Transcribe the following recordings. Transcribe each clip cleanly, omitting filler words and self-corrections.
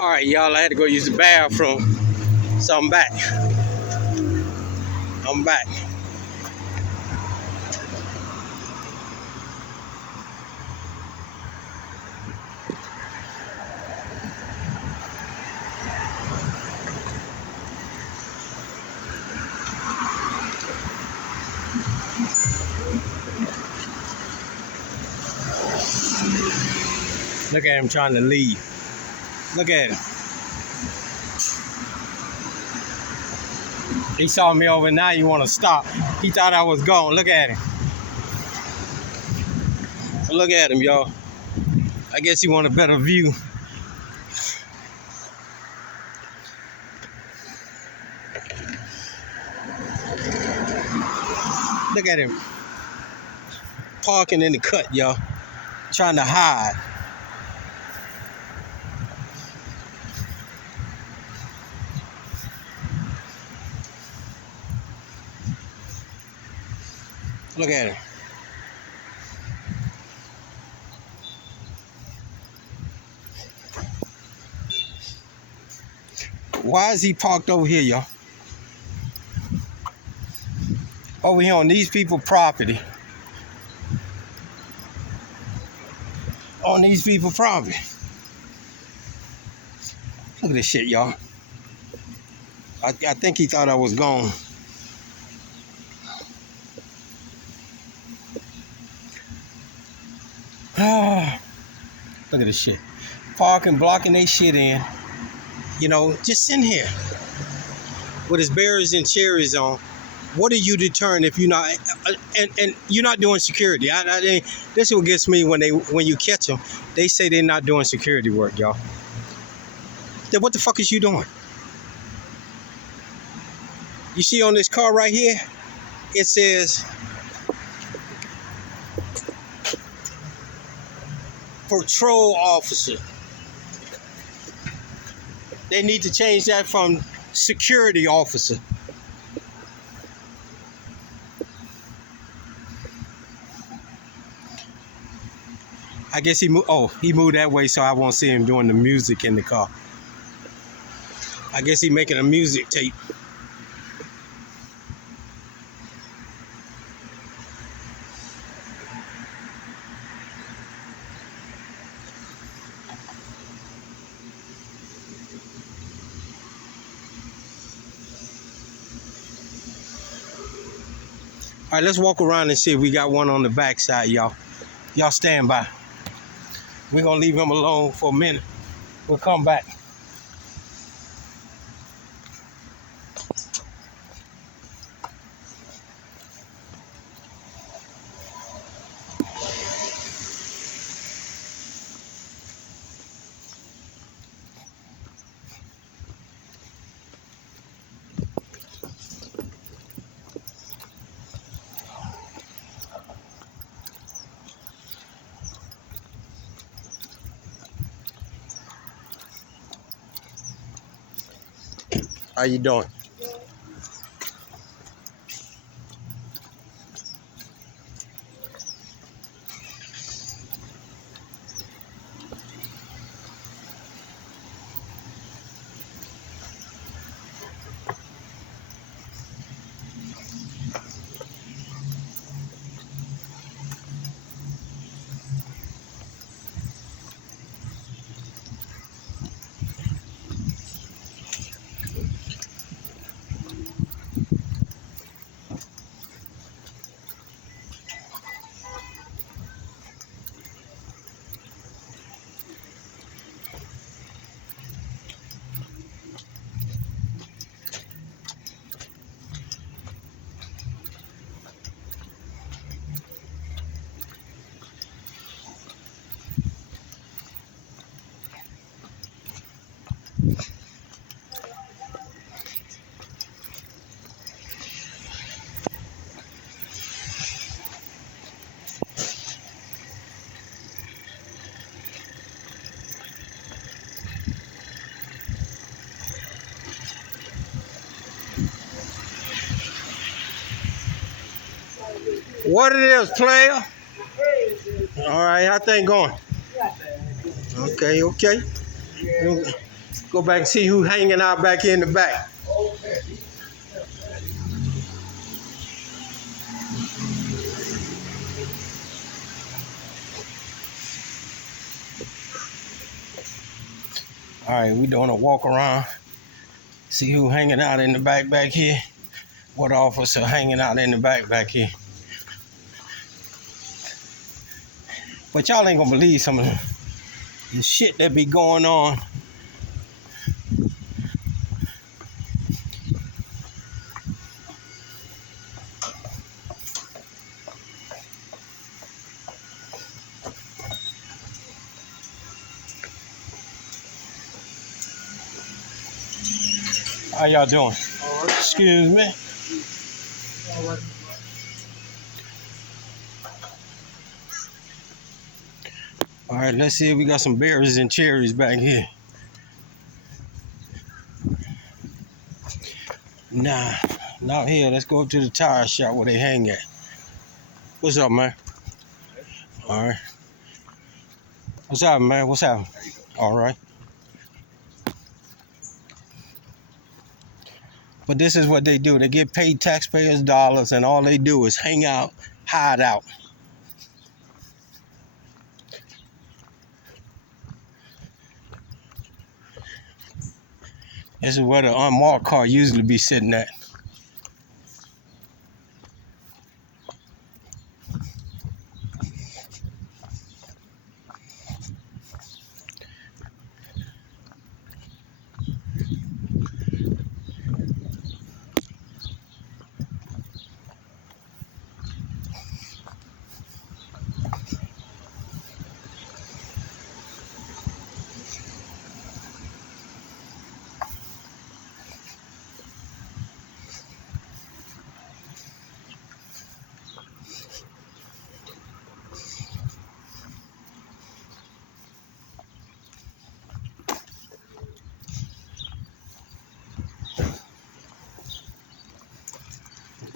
All right, y'all, I had to go use the bathroom, so I'm back. I'm back. Look at him trying to leave. Look at him. He saw me over, now you want to stop. He thought I was gone. Look at him. Look at him, y'all. I guess he want a better view. Look at him. Parking in the cut, y'all. Trying to hide. Look at him. Why is he parked over here, y'all? Over here on these people's property. On these people's property. Look at this shit, y'all. I think he thought I was gone. Look at this shit. Parking, blocking they shit in. You know, just sitting here with his berries and cherries on. What are you deterring if you're not, and you're not doing security? This is what gets me when you catch them. They say they're not doing security work, y'all. Then what the fuck is you doing? You see on this car right here, it says patrol officer. They need to change that from security officer. I guess he moved that way so I won't see him doing the music in the car. I guess he's making a music tape. All right, let's walk around and see if we got one on the backside, y'all. Y'all stand by. We're gonna leave him alone for a minute. We'll come back. How you doing? What it is, player? All right, how thing going? Okay. Go back and see who's hanging out back here in the back. All right, we doing a walk around. See who hanging out in the back here. What officer hanging out in the back here. But y'all ain't gonna believe some of the shit that be going on. How y'all doing? Excuse me. All right, let's see if we got some berries and cherries back here. Nah, not here. Let's go to the tire shop where they hang at. What's up, man? All right. What's up, man? What's up? All right. But this is what they do. They get paid taxpayers' dollars, and all they do is hang out, hide out. This is where the unmarked car usually be sitting at.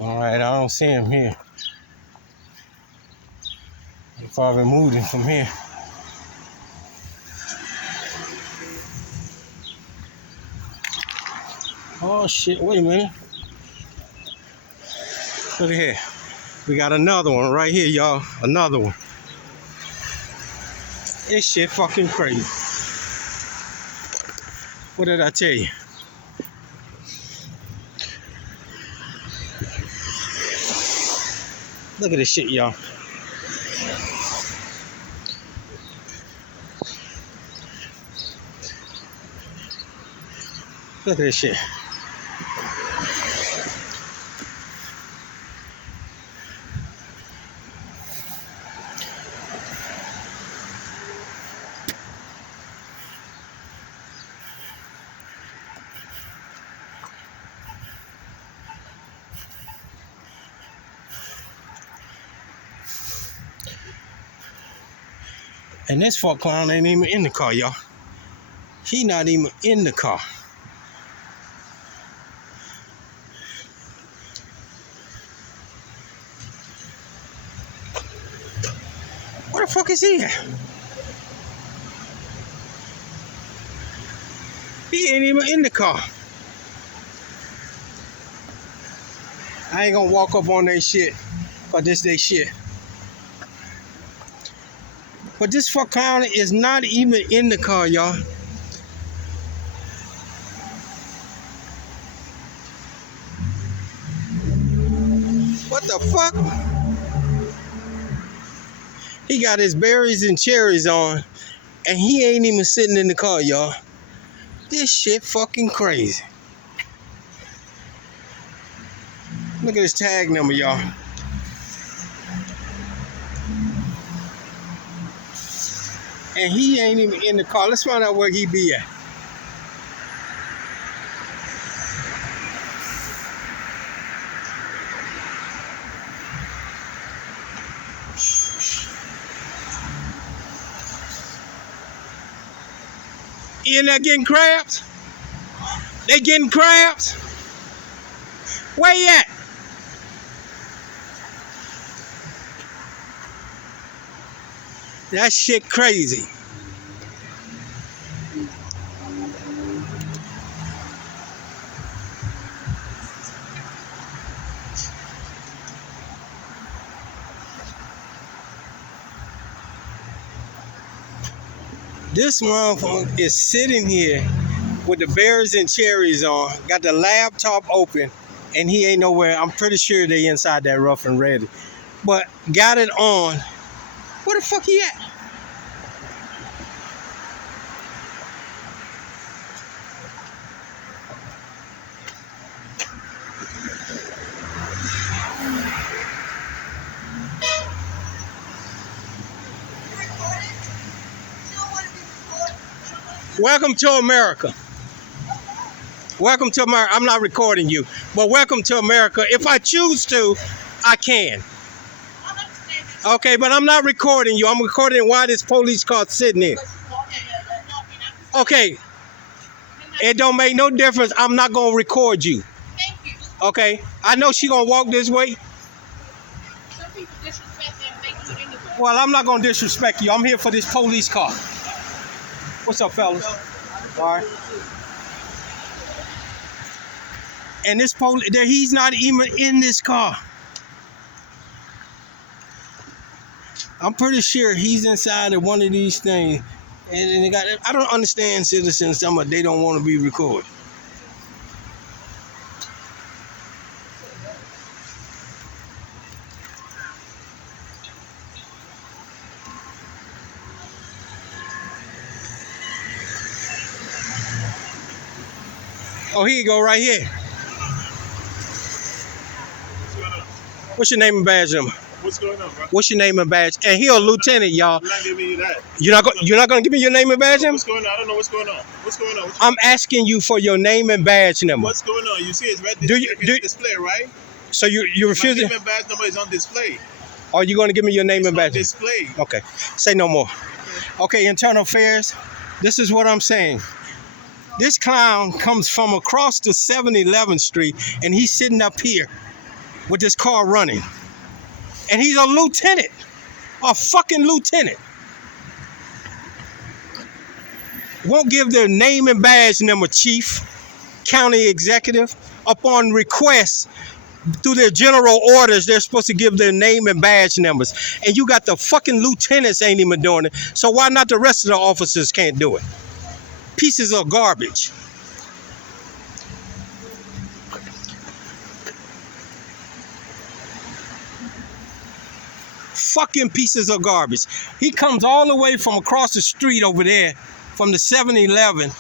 All right, I don't see him here. If I removed him from here. Oh shit, wait a minute. Look at here. We got another one right here, y'all. Another one. This shit fucking crazy. What did I tell you? Look at this shit, y'all. Look at this shit. And this fuck clown ain't even in the car, y'all. He not even in the car. Where the fuck is he at? He ain't even in the car. I ain't gonna walk up on their shit, but this they shit. But this fuck clown is not even in the car, y'all. What the fuck? He got his berries and cherries on, and he ain't even sitting in the car, y'all. This shit fucking crazy. Look at his tag number, y'all. And he ain't even in the car. Let's find out where he be at. He in there getting crabs? They getting crabs? Where you at? That shit crazy. This motherfucker is sitting here with the berries and cherries on, got the laptop open, and he ain't nowhere. I'm pretty sure they inside that rough and ready. But got it on. Where the fuck he at? Welcome to America. Welcome to America. I'm not recording you, but welcome to America. If I choose to, I can. Okay, but I'm not recording you. I'm recording why this police car sitting here. Okay. It don't make no difference. I'm not gonna record you. Okay. I know she gonna walk this way. Well, I'm not gonna disrespect you. I'm here for this police car. What's up, fellas? All right. And this police, he's not even in this car. I'm pretty sure he's inside of one of these things. And they got, I don't understand citizens, some of they don't want to be recorded. Oh, here you go, right here. What's your name and badge number? What's going on, bro? What's your name and badge? And he a lieutenant, y'all. I'm not giving you that. You're not gonna give me your name and badge number? What's going on? I don't know what's going on. What's going on? I'm asking you for your name and badge number. What's going on? You see it's right display, right? So you refuse it? My name and badge number is on display. Are you gonna give me your name and badge? Display. Okay. Say no more. Okay, internal affairs. This is what I'm saying. This clown comes from across the 711th Street, and he's sitting up here with this car running. And he's a lieutenant, a fucking lieutenant. Won't give their name and badge number, chief, county executive. Upon request, through their general orders, they're supposed to give their name and badge numbers. And you got the fucking lieutenants ain't even doing it. So why not the rest of the officers can't do it? Pieces of garbage. Fucking pieces of garbage. He comes all the way from across the street over there, from the 7-Eleven,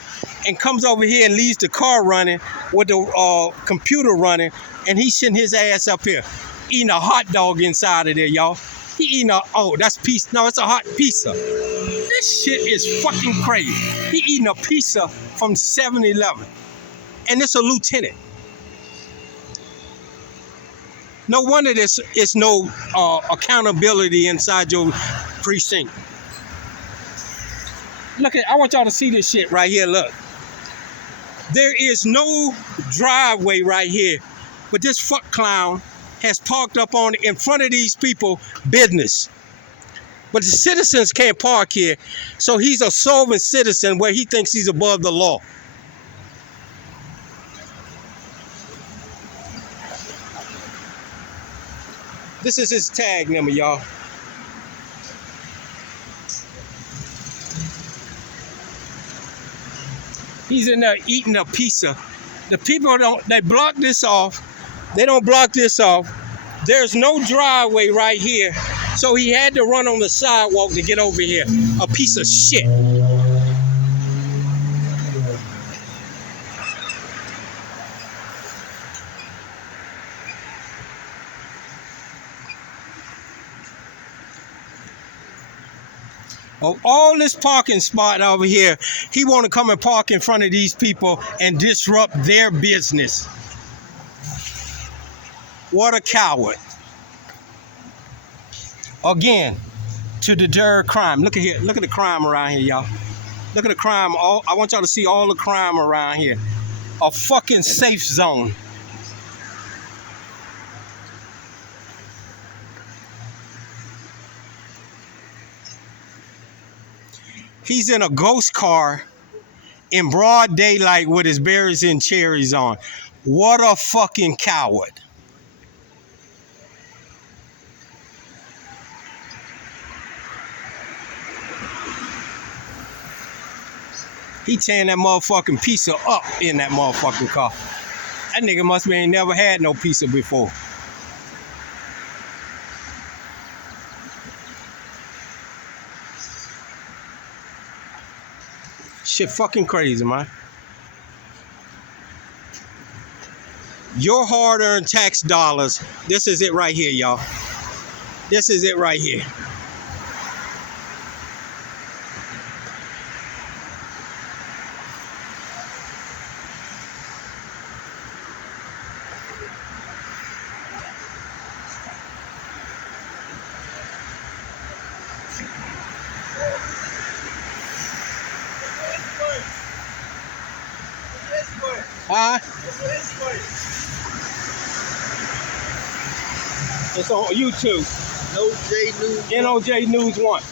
and comes over here and leaves the car running with the computer running, and he's sitting his ass up here, eating a hot dog inside of there, y'all. He eating that's pizza. No, it's a hot pizza. This shit is fucking crazy. He eating a pizza from 7-Eleven, and it's a lieutenant. No wonder there's no accountability inside your precinct. Look I want y'all to see this shit right here, look. There is no driveway right here, but this fuck clown has parked up on in front of these people business. But the citizens can't park here, so he's a sovereign citizen where he thinks he's above the law. This is his tag number, y'all. He's in there eating a pizza. The people they block this off. They don't block this off. There's no driveway right here. So he had to run on the sidewalk to get over here. A piece of shit. Of all this parking spot over here, he want to come and park in front of these people and disrupt their business. What a coward. Again, to deter crime. Look at here. Look at the crime around here, y'all. Look at the crime. I want y'all to see all the crime around here. A fucking safe zone. He's in a ghost car in broad daylight with his berries and cherries on. What a fucking coward. He tearing that motherfucking pizza up in that motherfucking car. That nigga must be ain't never had no pizza before. Shit fucking crazy, man. Your hard-earned tax dollars. This is it right here, y'all. This is it right here. Huh? It's on YouTube. N.O.J. News. N.O.J. News 1.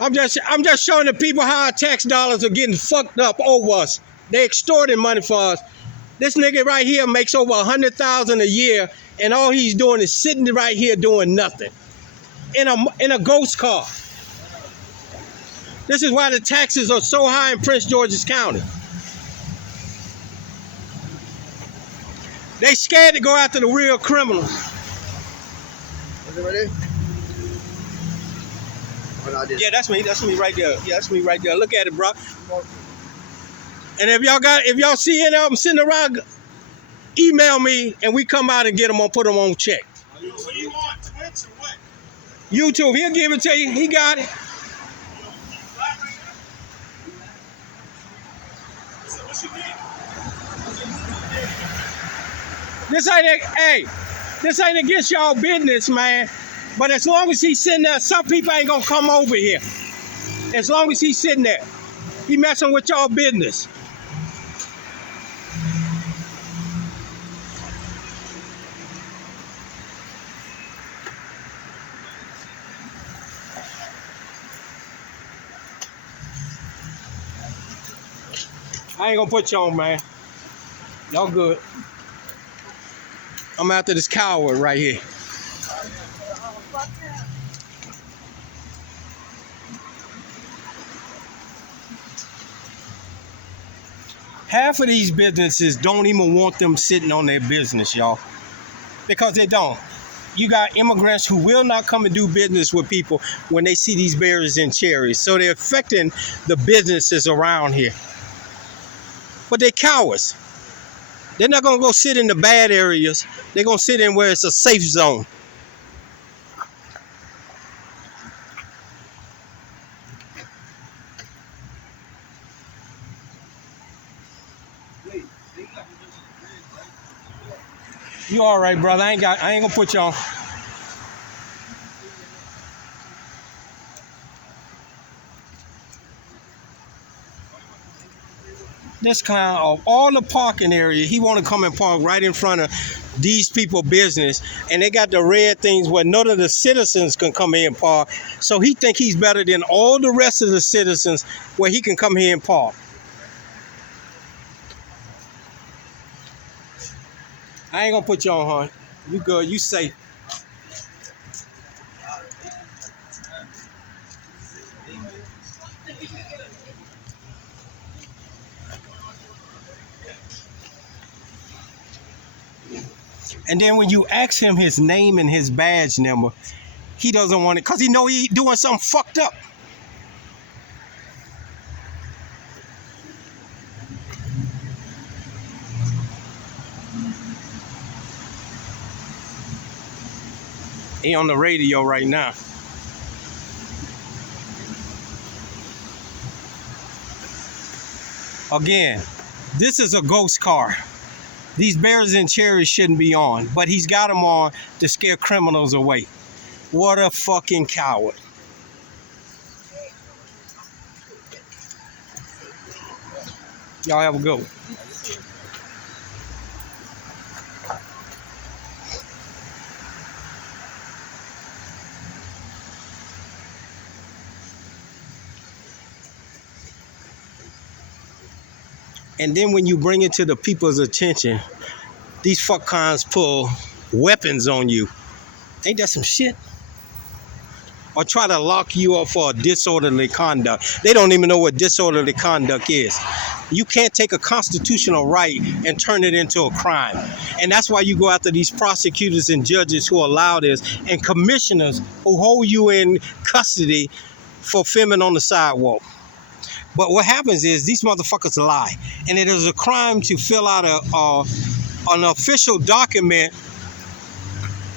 I'm just showing the people how our tax dollars are getting fucked up over us. They extorting money for us. This nigga right here makes over $100,000 a year, and all he's doing is sitting right here doing nothing in a ghost car. This is why the taxes are so high in Prince George's County. They scared to go after the real criminals. Is it ready? Yeah, that's me. That's me right there. Yeah, that's me right there. Look at it, bro. And if y'all see any of them sitting around, email me and we come out and get them on, put them on check. What do you want? Twitch or what? YouTube, he'll give it to you. He got it. What you need? This ain't against y'all business, man. But as long as he's sitting there, some people ain't gonna come over here. As long as he's sitting there, he messing with y'all business. I ain't gonna put you on, man. Y'all good. I'm after this coward right here. Half of these businesses don't even want them sitting on their business, y'all. Because they don't. You got immigrants who will not come and do business with people when they see these berries and cherries. So they're affecting the businesses around here. But they're cowards. They're not going to go sit in the bad areas. They're going to sit in where it's a safe zone. You all right, brother? I ain't gonna put you on. This clown of all the parking area, he want to come and park right in front of these people business, and they got the red things where none of the citizens can come here and park. So he think he's better than all the rest of the citizens where he can come here and park. I ain't gonna put you on, hon. You good, you safe. And then when you ask him his name and his badge number, he doesn't want it because he know he doing something fucked up. He on the radio right now. Again, this is a ghost car. These berries and cherries shouldn't be on, but he's got them on to scare criminals away. What a fucking coward. Y'all have a good one. And then when you bring it to the people's attention, these fuck cons pull weapons on you. Ain't that some shit? Or try to lock you up for disorderly conduct. They don't even know what disorderly conduct is. You can't take a constitutional right and turn it into a crime. And that's why you go after these prosecutors and judges who allow this, and commissioners who hold you in custody for filming on the sidewalk. But what happens is these motherfuckers lie. And it is a crime to fill out an official document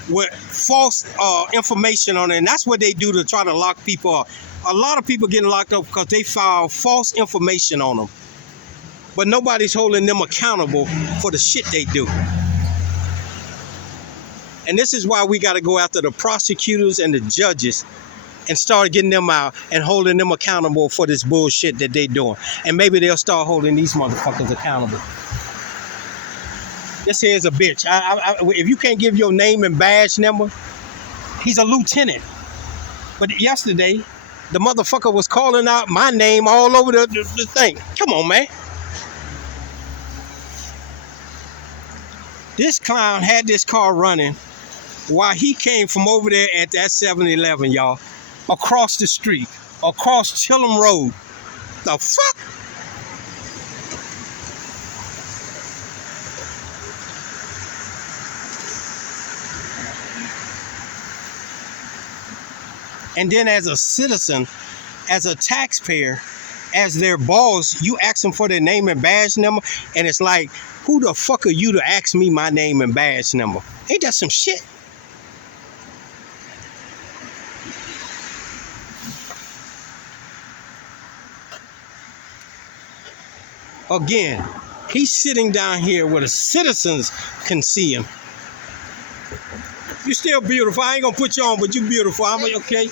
with false information on it, and that's what they do to try to lock people up. A lot of people getting locked up because they file false information on them, but nobody's holding them accountable for the shit they do. And this is why we got to go after the prosecutors and the judges and start getting them out and holding them accountable for this bullshit that they doing. And maybe they'll start holding these motherfuckers accountable. This here is a bitch. If you can't give your name and badge number, he's a lieutenant. But yesterday, the motherfucker was calling out my name all over the thing. Come on, man. This clown had this car running while he came from over there at that 7-Eleven, y'all, across the street, across Chillum Road. The fuck? And then as a citizen, as a taxpayer, as their boss, you ask them for their name and badge number, and it's like, who the fuck are you to ask me my name and badge number? Ain't that some shit? Again, he's sitting down here where the citizens can see him. You're still beautiful. I ain't gonna put you on, but you're beautiful. I'm okay.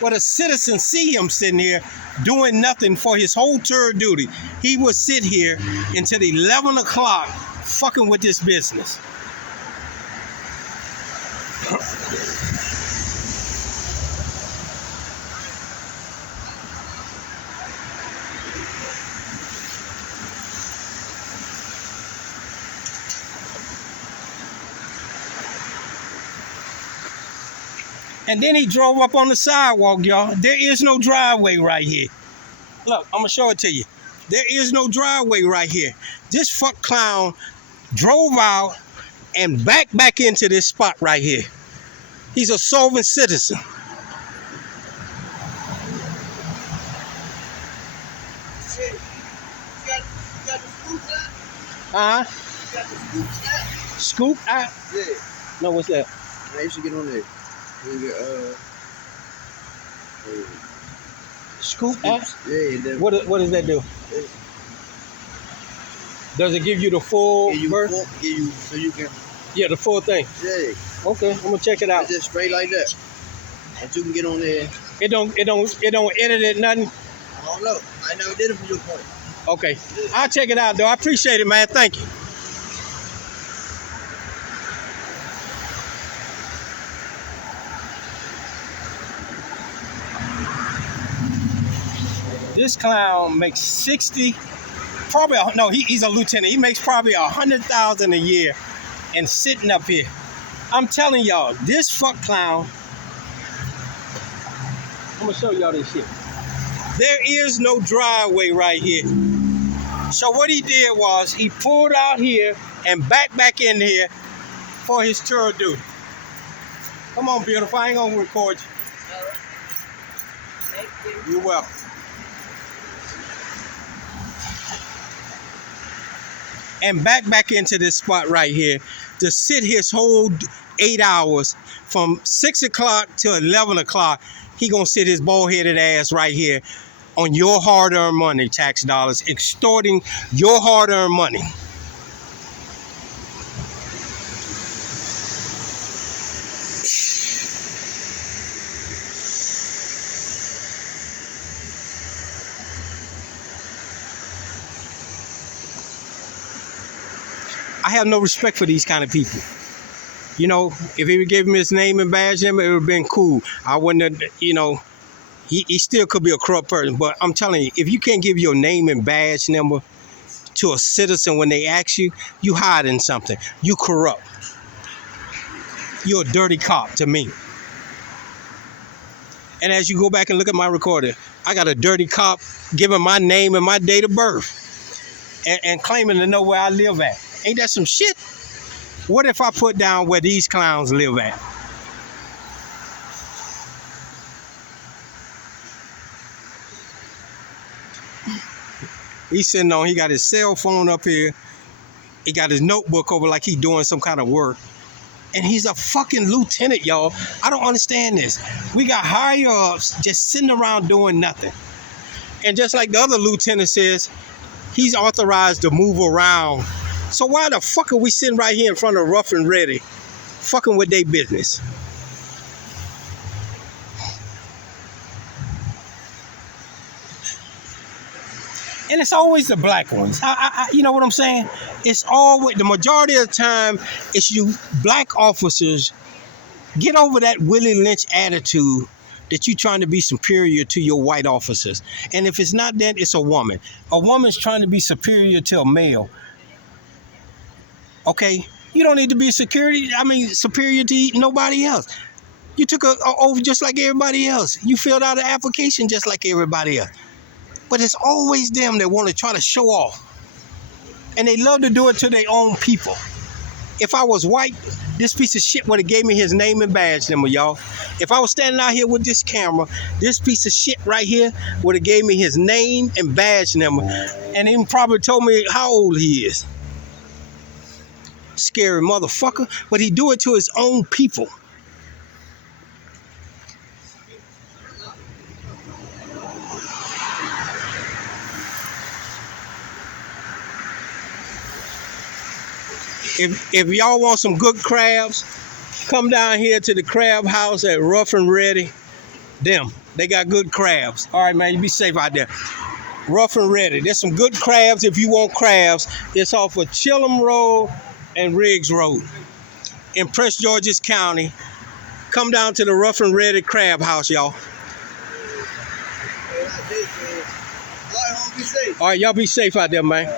Well, the citizens see him sitting here doing nothing for his whole tour of duty. He would sit here until 11 o'clock fucking with this business. And then he drove up on the sidewalk, y'all. There is no driveway right here. Look, I'm gonna show it to you. There is no driveway right here. This fuck clown drove out and back into this spot right here. He's a solvent citizen. Shit. You got the scoop out? Huh? You got the scoop out? Scoop out? Yeah. No, what's that? I used to get on there. You get, Scoop out? Yeah, then What does that do? Does it give you the full verse? give you so you can. Yeah, the full thing. Yeah. Okay, I'm gonna check it out. It's just straight like that. And you can get on there. It don't edit it nothing. I don't know. I never did it from your point. Okay, I'll check it out though. I appreciate it, man. Thank you. This clown makes 60, probably, no, he's a lieutenant. He makes probably 100,000 a year and sitting up here. I'm telling y'all, this fuck clown, I'm gonna show y'all this shit. There is no driveway right here. So what he did was he pulled out here and back in here for his tour of duty. Come on, beautiful, I ain't gonna record you. Thank you. You're welcome. And back into this spot right here to sit his whole 8 hours from 6 o'clock to 11 o'clock. He gonna sit his bald-headed ass right here on your hard-earned money, tax dollars, extorting your hard-earned money. I have no respect for these kind of people. You know, if he would give him his name and badge number, it would have been cool. I wouldn't have, you know, he still could be a corrupt person. But I'm telling you, if you can't give your name and badge number to a citizen when they ask you, you hiding something. You corrupt. You're a dirty cop to me. And as you go back and look at my recording, I got a dirty cop giving my name and my date of birth and claiming to know where I live at. Ain't that some shit? What if I put down where these clowns live at? He's sitting on, he got his cell phone up here. He got his notebook over like he's doing some kind of work. And he's a fucking lieutenant, y'all. I don't understand this. We got higher ups just sitting around doing nothing. And just like the other lieutenant says, he's authorized to move around. So why the fuck are we sitting right here in front of Rough and Ready, fucking with their business? And it's always the black ones. You know what I'm saying? It's always, the majority of the time, it's you black officers. Get over that Willie Lynch attitude that you're trying to be superior to your white officers. And if it's not that, it's a woman. A woman's trying to be superior to a male. Okay? You don't need to be superior to nobody else. You took a oath just like everybody else. You filled out an application just like everybody else. But it's always them that want to try to show off. And they love to do it to their own people. If I was white, this piece of shit would have gave me his name and badge number, y'all. If I was standing out here with this camera, this piece of shit right here would have gave me his name and badge number. And even probably told me how old he is. Scary motherfucker. But he do it to his own people. If y'all want some good crabs, come down here to the crab house at Rough and Ready. They got good crabs. All right, man, you be safe out there. Rough and Ready. There's some good crabs if you want crabs. It's off of Chillum Road and Riggs Road in Prince George's County. Come down to the Rough and Ready crab house, y'all. All right, y'all be safe out there, man.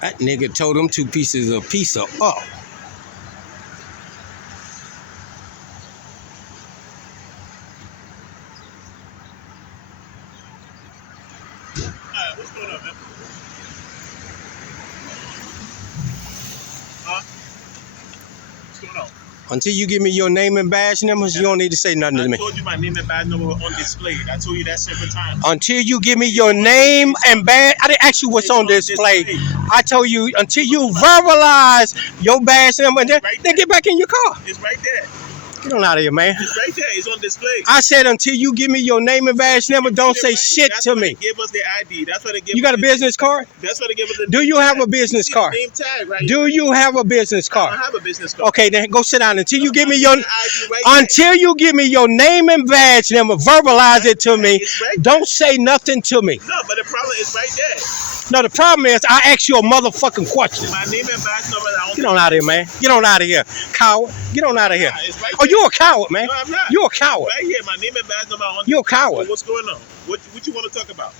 That nigga told them two pieces of pizza up. Alright, what's going on, man? Huh? What's going on? Until you give me your name and badge numbers, you don't need to say nothing to me. I told you my name and badge number were on display. I told you that several times. Until you give me your name and badge, I didn't ask you what's on display. I told you until you verbalize your badge number, and then get back in your car. It's right there. Get on out of here, man. It's right there. It's on display. I said until you give me your name and badge number, don't say shit to me. They gave us the ID. That's what they gave us. You got a business card? That's what they gave us. Do you have a business card? Name tag right Do you have a business I card? don't have a business card. Okay, then go sit down until you give me your ID right until you give me your name and badge number. Verbalize it to me. It's right there. Don't say nothing to me. No, but the problem is right there. No, the problem is I asked you a motherfucking question. My name and badge number. Get on out of here, man. Get on out of here, coward. Get on out of here. It's right Oh, there. you're a coward, man. No, I'm not. You're a coward. Right here, my name and badge number on. You're a coward. What's going on? What you want to talk about?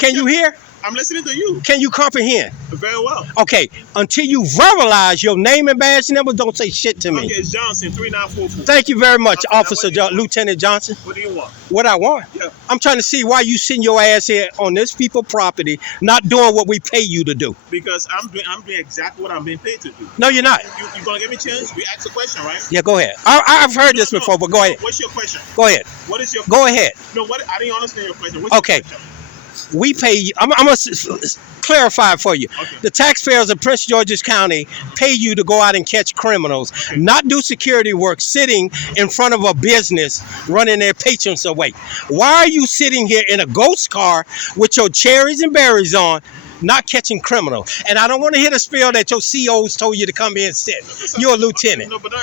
Can you hear? I'm listening to you. Can you comprehend? Very well. Okay, until you verbalize your name and badge number, don't say shit to me. Okay, it's Johnson 3944. Thank you very much, Okay, Officer now what do you Lieutenant Johnson. What do you want? What I want? Yeah. I'm trying to see why you sitting your ass here on this people's property, not doing what we pay you to do. Because I'm doing exactly what I'm being paid to do. No, you're not. You gonna give me a chance? We ask a question, right? Yeah, go ahead. I've heard this before, but go ahead. What's your question? Go ahead. What is your? Go ahead. No, what? I didn't understand your question. What's Okay. Your question? We pay you. I'm going to clarify for you. Okay. The taxpayers of Prince George's County pay you to go out and catch criminals, Okay. not do security work, sitting in front of a business, running their patrons away. Why are you sitting here in a ghost car with your cherries and berries on, not catching criminals? And I don't want to hear the spiel that your COs told you to come here and sit. You're a lieutenant. No, but don't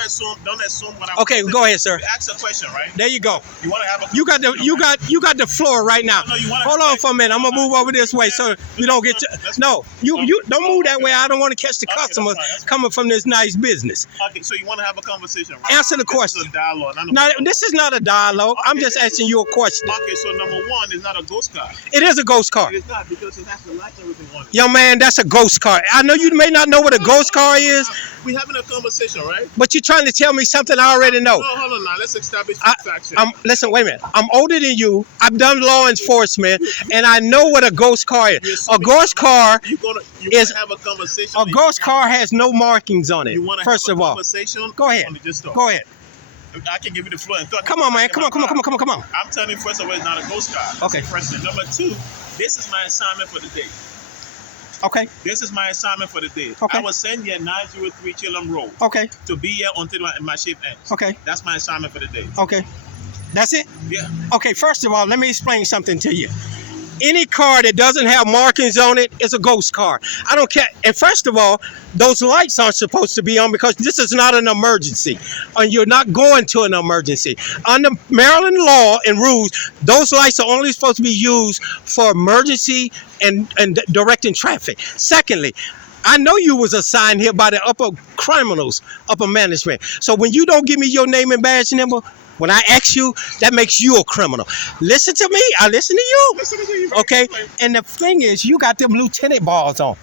assume what I'm Okay, go ahead, sir. Ask a question, right? There you go. You want to have a You got the floor right now. No, you wanna- Hold on for a minute. I'm gonna move over this way so you don't get no. You don't move that way. I don't want to catch the Okay, that's customers fine, that's fine. coming from this nice business. Okay, so you want to have a conversation, right? Answer the This question. is a dialogue. No, this is not a dialogue. I'm just asking you a question. Okay, so number one is not a ghost car. It is a ghost car. It is not because it has the lights and everything on it. Young man, that's a ghost car. I know you may not know what a ghost car is, We having a conversation, right? but you're trying to tell me something I already know. No, hold on now. Let's establish I- facts here. Listen, wait a minute. I'm older than you. I've done law enforcement, and I know what a ghost car is. A ghost car, You want is- to have a conversation? a ghost car has no markings on it. You want to First have of a all, conversation? go ahead. Or you just talk? Go ahead. I can give you the floor and talk. Come on, man. Come on. I'm telling you, first of all, it's not a ghost car. That's Okay. the first thing. Number two, this is my assignment for the day. Okay. This is my assignment for the day. Okay. I was sent here 903 Chilham Road Okay. to be here until my shift ends. Okay. That's my assignment for the day. Okay. That's it? Yeah. Okay, first of all, let me explain something to you. Any car that doesn't have markings on it is a ghost car. I don't care. And first of all, those lights aren't supposed to be on because this is not an emergency. And you're not going to an emergency. Under Maryland law and rules, those lights are only supposed to be used for emergency and directing traffic. Secondly, I know you was assigned here by the upper criminals, upper management. So when you don't give me your name and badge number, when I ask you, that makes you a criminal. Listen to me. I listen to you. Listen to you. Okay? And the thing is, you got them lieutenant balls on.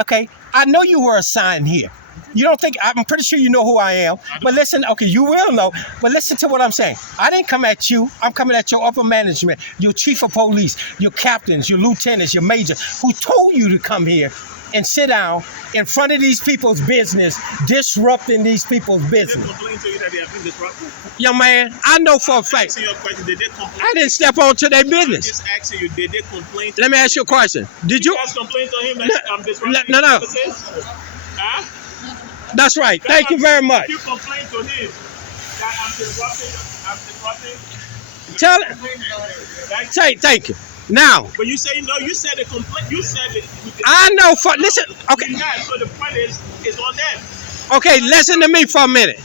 Okay? I know you were assigned here. You don't think, I'm pretty sure you know who I am. But listen, okay, you will know. But listen to what I'm saying. I didn't come at you. I'm coming at your upper management, your chief of police, your captains, your lieutenants, your major, who told you to come here and sit down in front of these people's business, disrupting these people's Did they business. complain to you that they have been disrupted? Young man, I know for a fact. Asking your question, did they complain? I didn't step onto their I'm business. just asking you, did they complain? Let me ask you a question. Did you? guys complain to him No, that I'm disrupting? no, no. his services? Huh? That's right. Thank you very much. You complain to him that I'm disrupting. Tell it. Thank you. Now, But you say no. You said the complaint. You said it. I know for, listen, okay, Yeah, so the point is on them. okay, listen to me for a minute.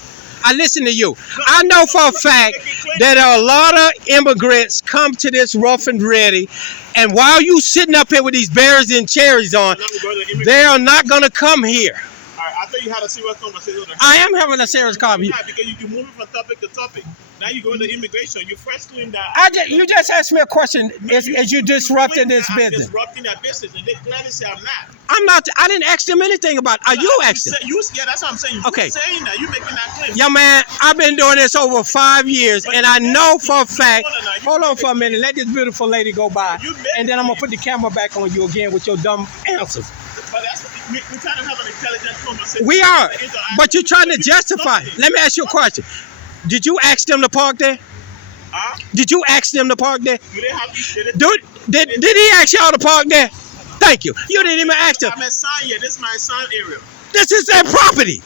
I listen to you. I know for a fact that a lot of immigrants come to this rough and ready, and while you sitting up here with these berries and cherries on, Now we go to immigration. they are not going to come here. All right, I thought you had a serious conversation. I am having a serious conversation. Yeah, because you're moving from topic to topic. Now you go into immigration. You first claim that. You just asked me a question. Is you disrupting this I'm business? disrupting that business, and they clearly say I'm not. I'm not. I didn't ask them anything about. Are you asking? Yeah, that's what I'm saying. Okay. You're saying that. You're making that claim. Young man, I've been doing this over 5 years, and I know for a fact. Hold on for a minute. Let this beautiful lady go by, and then I'm gonna put the camera back on you again with your dumb answers. But that's we're trying to have an intelligent conversation. We are, but you're trying to justify. Let me ask you a question. Did you ask them to park there? Huh? Did you ask them to park there? Do they have did Did he ask y'all to park there? Thank you. You didn't even ask them. I'm assigned here. This is my assigned area. This is their property.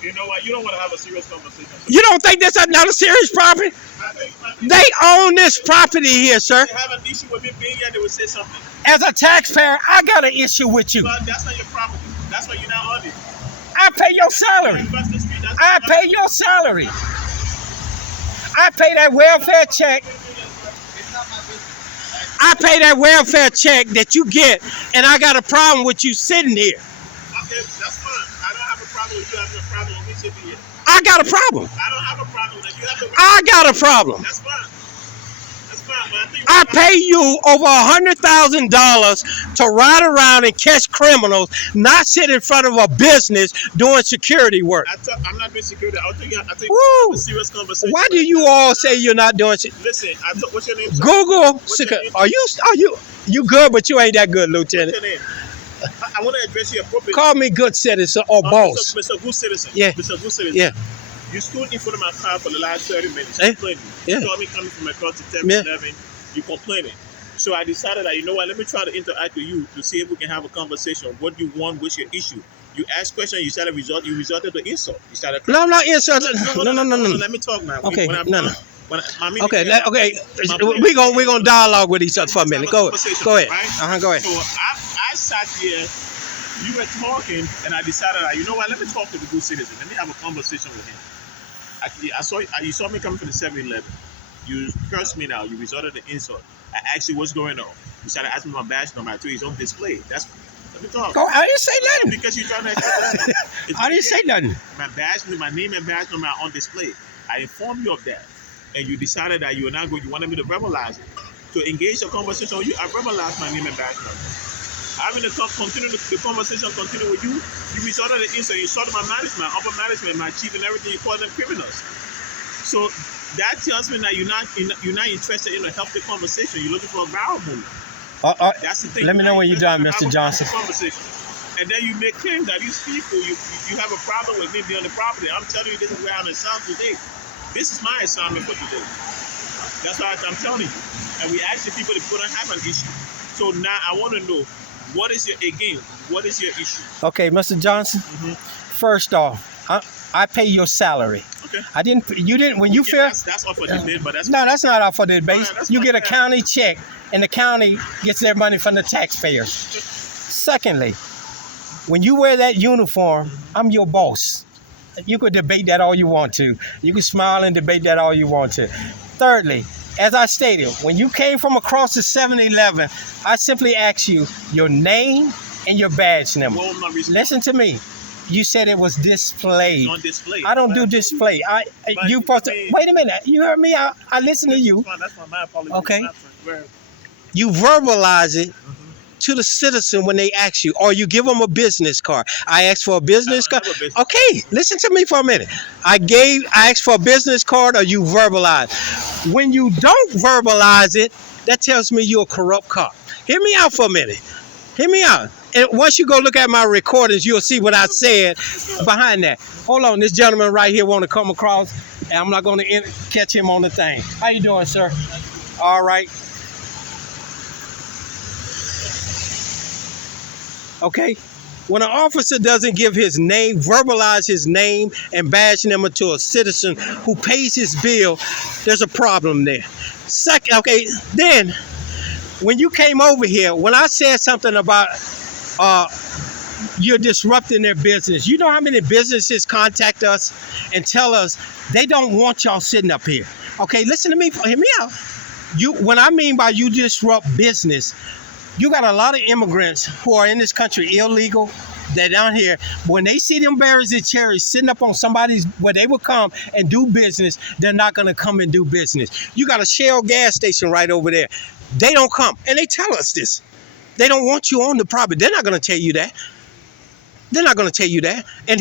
You know what? You don't want to have a serious conversation. You don't think this is not a serious property? They own this property here, sir. They have an issue with me being here. They will say something. As a taxpayer, I got an issue with you. But that's not your property. That's why you're not on it. I pay your salary. Investor Street, that's I not pay your salary. I pay that welfare check. I pay that welfare check that you get, and I got a problem with you sitting here. Okay, that's fine. I don't have a problem with you having a problem with me sitting here. I got a problem. I don't have a problem with that. You have a I got a problem. That's fine. That's fine. But I think I pay you over $100,000 to ride around and catch criminals, not sit in front of a business doing security work. I'm not doing security. I think Woo. a serious conversation. Why do you all say you're not doing it? Listen, what's your name? Sir? Google. What's your name? Are you good? But you ain't that good, What's Lieutenant. your name? I want to address you appropriately. Call me good citizen or boss. Mr. Good Citizen. Yeah. Mr. Good Citizen. Yeah. You stood in front of my car for the last 30 minutes Eh? complaining. Yeah. You saw me coming from across the 10 Yeah. 11. You complaining. So I decided that, you know what, let me try to interact with you to see if we can have a conversation. What do you want? What's your issue? You ask questions, you started you resorted to insult. You started No, I'm not insulting. no, No. let me talk now. Okay, When I'm no. done, when I mean, Okay, yeah, okay. my point We're is- gonna dialogue with each other for a Let's have minute. a Go conversation, ahead. right? Go ahead. So I sat here, you were talking, and I decided, you know what, let me talk to the good citizen. Let me have a conversation with him. You saw me coming from the 7-Eleven. You cursed me now. You resorted to insult. I asked you what's going on. You started asking me my badge number. I told you it's on display. Let me talk. Go. I didn't say nothing. Because you're trying to expect it. I didn't say nothing. My name and badge number are on display. I informed you of that, and you decided that you were not good. You wanted me to verbalize it. To engage the conversation with you, I verbalized my name and badge number. Having the conversation continue with you, you resorted to insult. You insulted my management, upper management, my chief, and everything. You call them criminals. So that tells me that you're not interested in a healthy conversation. You're looking for a viral moment. That's the thing. Let me know when you're done, Mr. Johnson. Conversation. And then you make claim that these people, you have a problem with me being on the property. I'm telling you, this is where I'm assigned today. This is my assignment for today. That's why I'm telling you. And we ask the people if we don't have an issue. So now I want to know, what is your issue? Okay, Mr. Johnson. First off, I pay your salary. Okay. You didn't, when you feel. That's off for debate, but that's. No, that's not off for the debate. that's You not get a fair. county check, and the county gets their money from the taxpayers. Secondly, when you wear that uniform, I'm your boss. You could debate that all you want to. You can smile and debate that all you want to. Thirdly, as I stated, when you came from across the 7-Eleven, I simply asked you your name and your badge number. Well, my response Listen to me. You said it was displayed. is on display. I don't do display. You supposed to, wait a minute. You heard me? I listen to you. That's my apology. Okay. You verbalize it to the citizen when they ask you, or you give them a business card. I asked for a business card. Okay, listen to me for a minute. I asked for a business card, or you verbalize. When you don't verbalize it, that tells me you're a corrupt cop. Hear me out for a minute. Hear me out. And once you go look at my recordings, you'll see what I said behind that. Hold on, this gentleman right here want to come across, and I'm not going to catch him on the thing. How you doing, sir? All right. Okay. When an officer doesn't give his name, verbalize his name and badge number to a citizen who pays his bill, there's a problem there. Second, okay, then when you came over here, when I said something about you're disrupting their business, you know how many businesses contact us and tell us they don't want y'all sitting up here. Okay, listen to me, hear me out. When I mean by you disrupt business, you got a lot of immigrants who are in this country illegal. They're down here. When they see them berries and cherries sitting up on somebody's where they will come and do business, they're not going to come and do business. You got a Shell gas station right over there. They don't come. And they tell us this. They don't want you on the property. They're not going to tell you that. They're not going to tell you that. And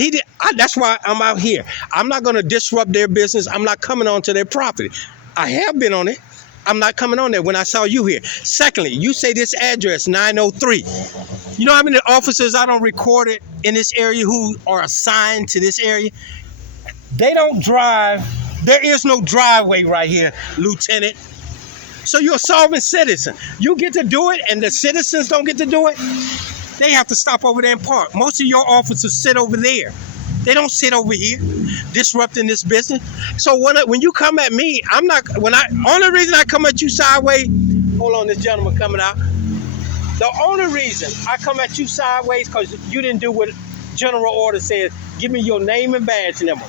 that's why I'm out here. I'm not going to disrupt their business. I'm not coming onto their property. I have been on it. I'm not coming on there when I saw you here. Secondly, you say this address, 903. You know how many officers I don't record it in this area who are assigned to this area? They don't drive. There is no driveway right here, Lieutenant. So you're a solvent citizen. You get to do it and the citizens don't get to do it. They have to stop over there and park. Most of your officers sit over there. They don't sit over here disrupting this business. So when you come at me, only reason I come at you sideways, hold on, this gentleman coming out. The only reason I come at you sideways because you didn't do what general order says, give me your name and badge number.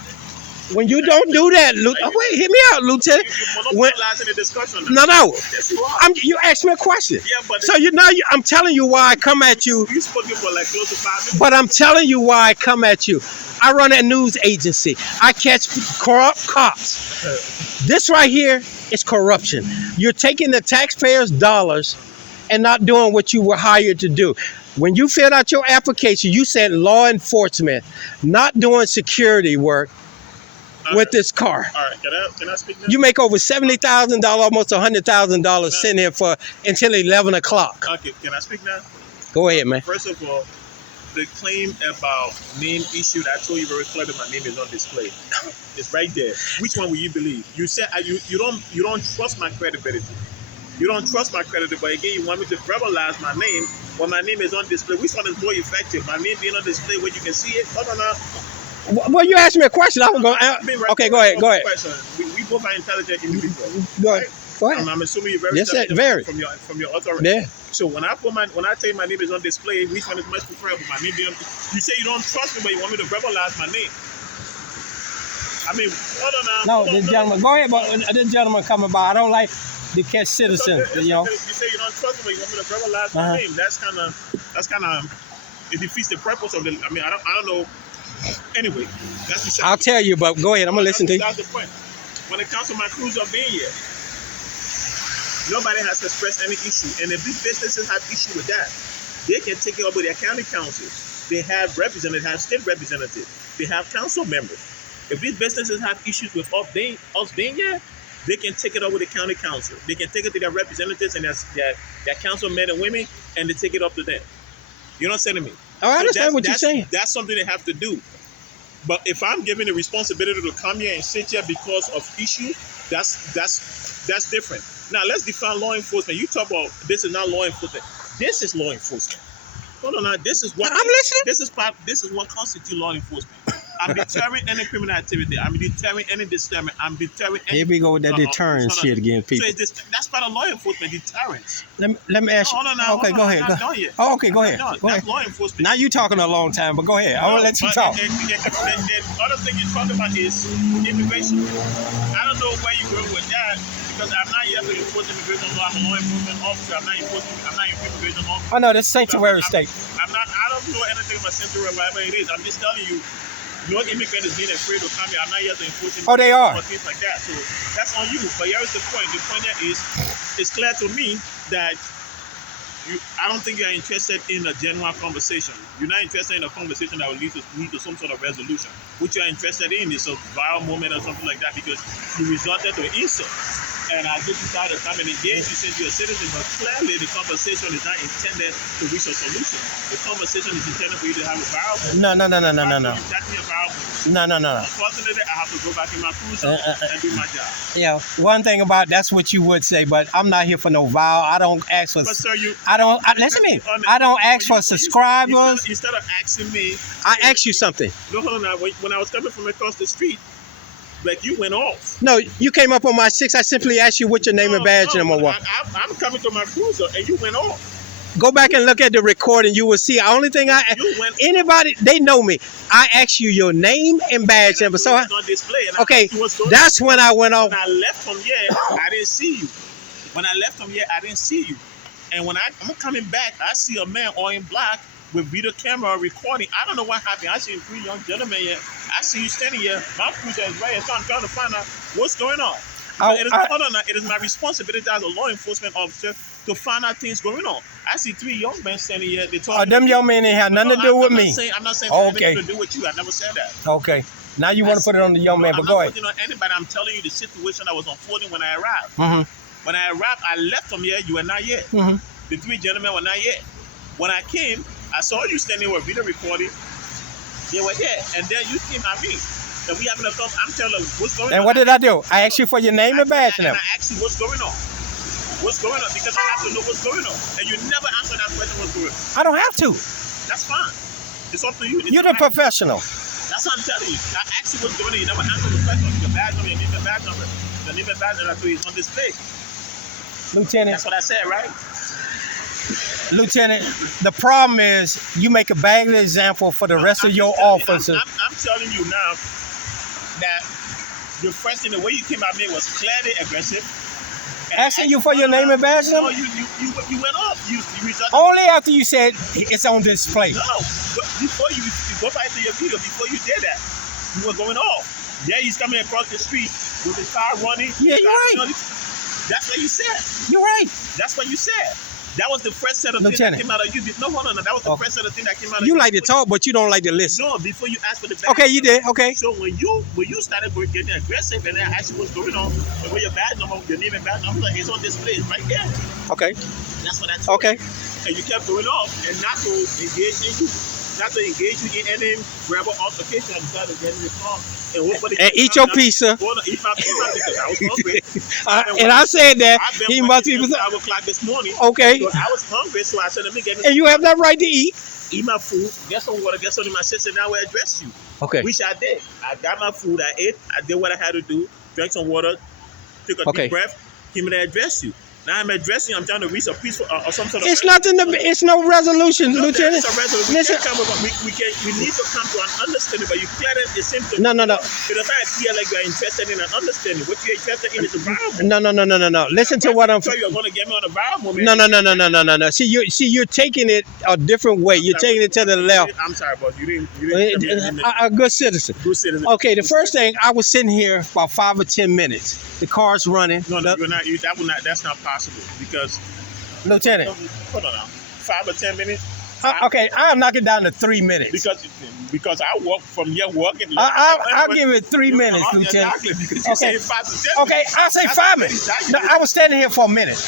When you don't do that, wait, hear me out, Lieutenant. You're monopolizing the discussion. No. Yes, you are. You asked me a question. Yeah, but so I'm telling you why I come at you. You spoke for like close to 5 minutes. But I'm telling you why I come at you. I run a news agency. I catch corrupt cops. This right here is corruption. You're taking the taxpayers' dollars and not doing what you were hired to do. When you filled out your application, you said law enforcement, not doing security work with this car. All right, can I speak now? You make over $70,000, almost $100,000 sitting here until 11 o'clock. Okay, can I speak now? Go ahead, man. First of all, the claim about name issue, I told you very clearly my name is on display. It's right there. Which one will you believe? You said you don't trust my credibility. You don't trust my creditor, but again, you want me to verbalize my name when my name is on display. Which one is more effective? My name being on display where you can see it? Hold on now. Well, you asked me a question. I was going Right. Okay, go ahead. Go ahead. We both are intelligent individuals. Go ahead. Go ahead. I'm assuming you're very Yes, sir, intelligent very. from your authority. Yeah. So when I tell you my name is on display, which one is much preferable? My name being you say you don't trust me, but you want me to verbalize my name. I mean, hold on now. No, this gentleman. Go ahead, but this gentleman coming by. I don't like the catch citizen. You know. You say you don't trust me, but you want me to verbalize my name. That's kind of it defeats the purpose of the. I mean, I don't know. Anyway, that's the. I'll tell you, but go ahead. I'm gonna listen to you. That's the point. When it comes to my cruiser being here, nobody has expressed any issue, and if these businesses have issue with that, they can take it up with their county councils. They have representatives, have state representatives. They have council members. If these businesses have issues with us being here, they can take it up with the county council. They can take it to their representatives and their council men and women, and they take it up to them. You know what I'm saying to me? Oh, I understand what you're saying. That's something they have to do. But if I'm given the responsibility to come here and sit here because of issue, that's different. Now let's define law enforcement. You talk about this is not law enforcement. This is law enforcement. Hold on now. This is what I'm listening. This is what constitutes law enforcement. I'm deterring any criminal activity. I'm deterring any disturbance. I'm deterring any... Here we go with that deterrence shit again, people. So that's part of law enforcement, deterrence. Let me ask you. Hold on now. Okay, go ahead. Not done yet. Oh, okay, go ahead. Not done. Go ahead. That's law enforcement. Now you talking a long time, but go ahead. I want to let you talk. The other thing you're talking about is immigration. I don't know where you go with that because I'm not here to enforce immigration law. I'm a law enforcement officer. I'm not an immigration officer. Oh no, that's sanctuary state. I don't know anything about sanctuary, whatever it is. I'm just telling you. No immigrant is being afraid to come here. I'm not here to enforce it. Oh, they are. Or things like that. So that's on you. But here's the point. The point here is, it's clear to me that I don't think you're interested in a genuine conversation. You're not interested in a conversation that will lead to some sort of resolution. What you're interested in is a viral moment or something like that because you resorted to insult. And I just decided to come and engage. You said you're a citizen, but clearly the conversation is not intended to reach a solution. The conversation is intended for you to have a viral moment. No. Unfortunately, I have to go back in my cruiser and do my job. Yeah, one thing about that's what you would say, but I'm not here for no vow. I don't ask for. But sir, listen to me. I don't ask for subscribers. Instead of asking me, I ask you something. No, hold on. When I was coming from across the street, like you went off. No, you came up on my 6. I simply asked you what your name and badge number was. I'm coming to my cruiser and you went off. Go back and look at the recording. You will see. The only thing anybody, they know me. I asked you your name and badge number. So on display. Okay, that's when I went off. When I left from here, I didn't see you. And when I'm coming back, I see a man all in black with video camera recording. I don't know what happened. I see 3 young gentlemen here. I see you standing here. My cruiser is right here, so I'm trying to find out what's going on. It is my responsibility as a law enforcement officer to find out things going on. I see 3 young men standing here. They talk. Them young men ain't have nothing to do with me. I'm not saying anything to do with you. I never said that. Okay. Now you want to put it on the young man, but go ahead. I'm not putting it on anybody. I'm telling you the situation that was unfolding when I arrived. Mm-hmm. When I arrived, I left from here. You were not here. Mm-hmm. The 3 gentlemen were not here. When I came, I saw you standing with video recording. They were here, and then you came at me. And we having a talk. I'm telling you what's going on. And what did I do? I asked you for your name and badge number. And I asked you what's going on. What's going on? Because I have to know what's going on. And you never answer that question what's going on. I don't have to. That's fine. It's up to you. You're the professional. That's what I'm telling you. I asked you what's going on. You never answer the question. Your badge number, your name and badge number. The name and badge number is on display. Lieutenant. That's what I said, right? Lieutenant, the problem is you make a bad example for the rest of your officers. I'm telling you now that the first thing, the way you came at me was clearly aggressive. Asking you for your name and badge number? No, you went off. You only after you said it's on display. No, before you go back to your video, before you did that, you were going off. Yeah, he's coming across the street with his car running. Yeah, you're right. That's what you said. You're right. That's what you said. That was the first set of things that came out of you. No. That was the first set of things that came out of you. You like to talk, but you don't like to listen. No, before you asked for the badge. Okay, you did. Okay. So when you started getting aggressive and then I asked you what's going on, and where your badge number, your name and badge number, like it's on display, it's right there. Okay. That's what I told you. Okay. And you kept going off and not to engage in you. not to engage you in any verbal altercation. You got to get in the car and hopefully And eat your pizza. Hold on, eat my pizza because I was hungry. And I said that I've been he must be. working since 5 o'clock this morning. Okay. So I was hungry, so I said, let me get in. And you have that right to eat. Eat my food, get some water, get something in my system, and I will address you. Okay. Which I did. I got my food, I ate, I did what I had to do, drank some water, took a deep breath, came to address you. Now I'm addressing you, I'm trying to reach a peaceful or some sort of It's nothing to, it's no resolution, Lieutenant. It's a resolution. Listen. We need to come to an understanding, but you clearly it seems to No. it doesn't appear like you're interested in an understanding. What you're interested in is a viable. No. Listen to what I'm saying. You're going to get me on a viable. No. See, you're taking it a different way. You're taking it to the left. I'm sorry, boss. You didn't A good citizen. Good citizen. Okay, the first thing, I was sitting here about 5 or 10 minutes. The car's running. No, you're not. That's not possible because. Lieutenant. Hold on now. 5 or 10 minutes. Okay, I'll knock it down to 3 minutes. Because I walk from here walking. I'll give it 3 minutes, Lieutenant. Exactly, because you say 5 to 10 minutes. Okay, I'll say 5 minutes. No, I was standing here for a minute.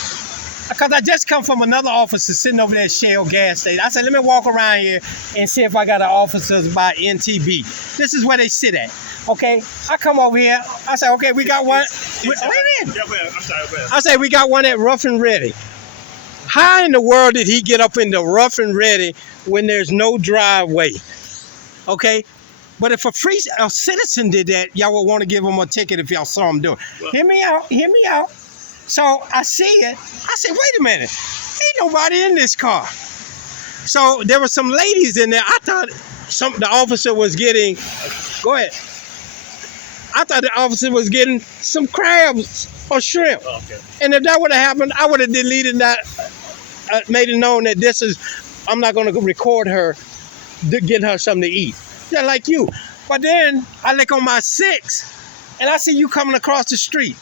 Because I just come from another officer sitting over there at Shell gas station. I said, let me walk around here and see if I got an officers by NTB. This is where they sit at. Okay, I come over here. I say, okay, we got one. Wait a minute. I'm sorry. I say, we got one at Rough and Ready. How in the world did he get up into Rough and Ready when there's no driveway? Okay, but if a citizen did that, y'all would want to give him a ticket if y'all saw him do it. Well, hear me out. So I see it. I said, wait a minute. Ain't nobody in this car. So there were some ladies in there. I thought the officer was getting, go ahead. I thought the officer was getting some crabs or shrimp. Oh, okay. And if that would have happened, I would have deleted that, made it known that I'm not going to record her, getting her something to eat. Yeah, like you. But then I look on my 6 and I see you coming across the street.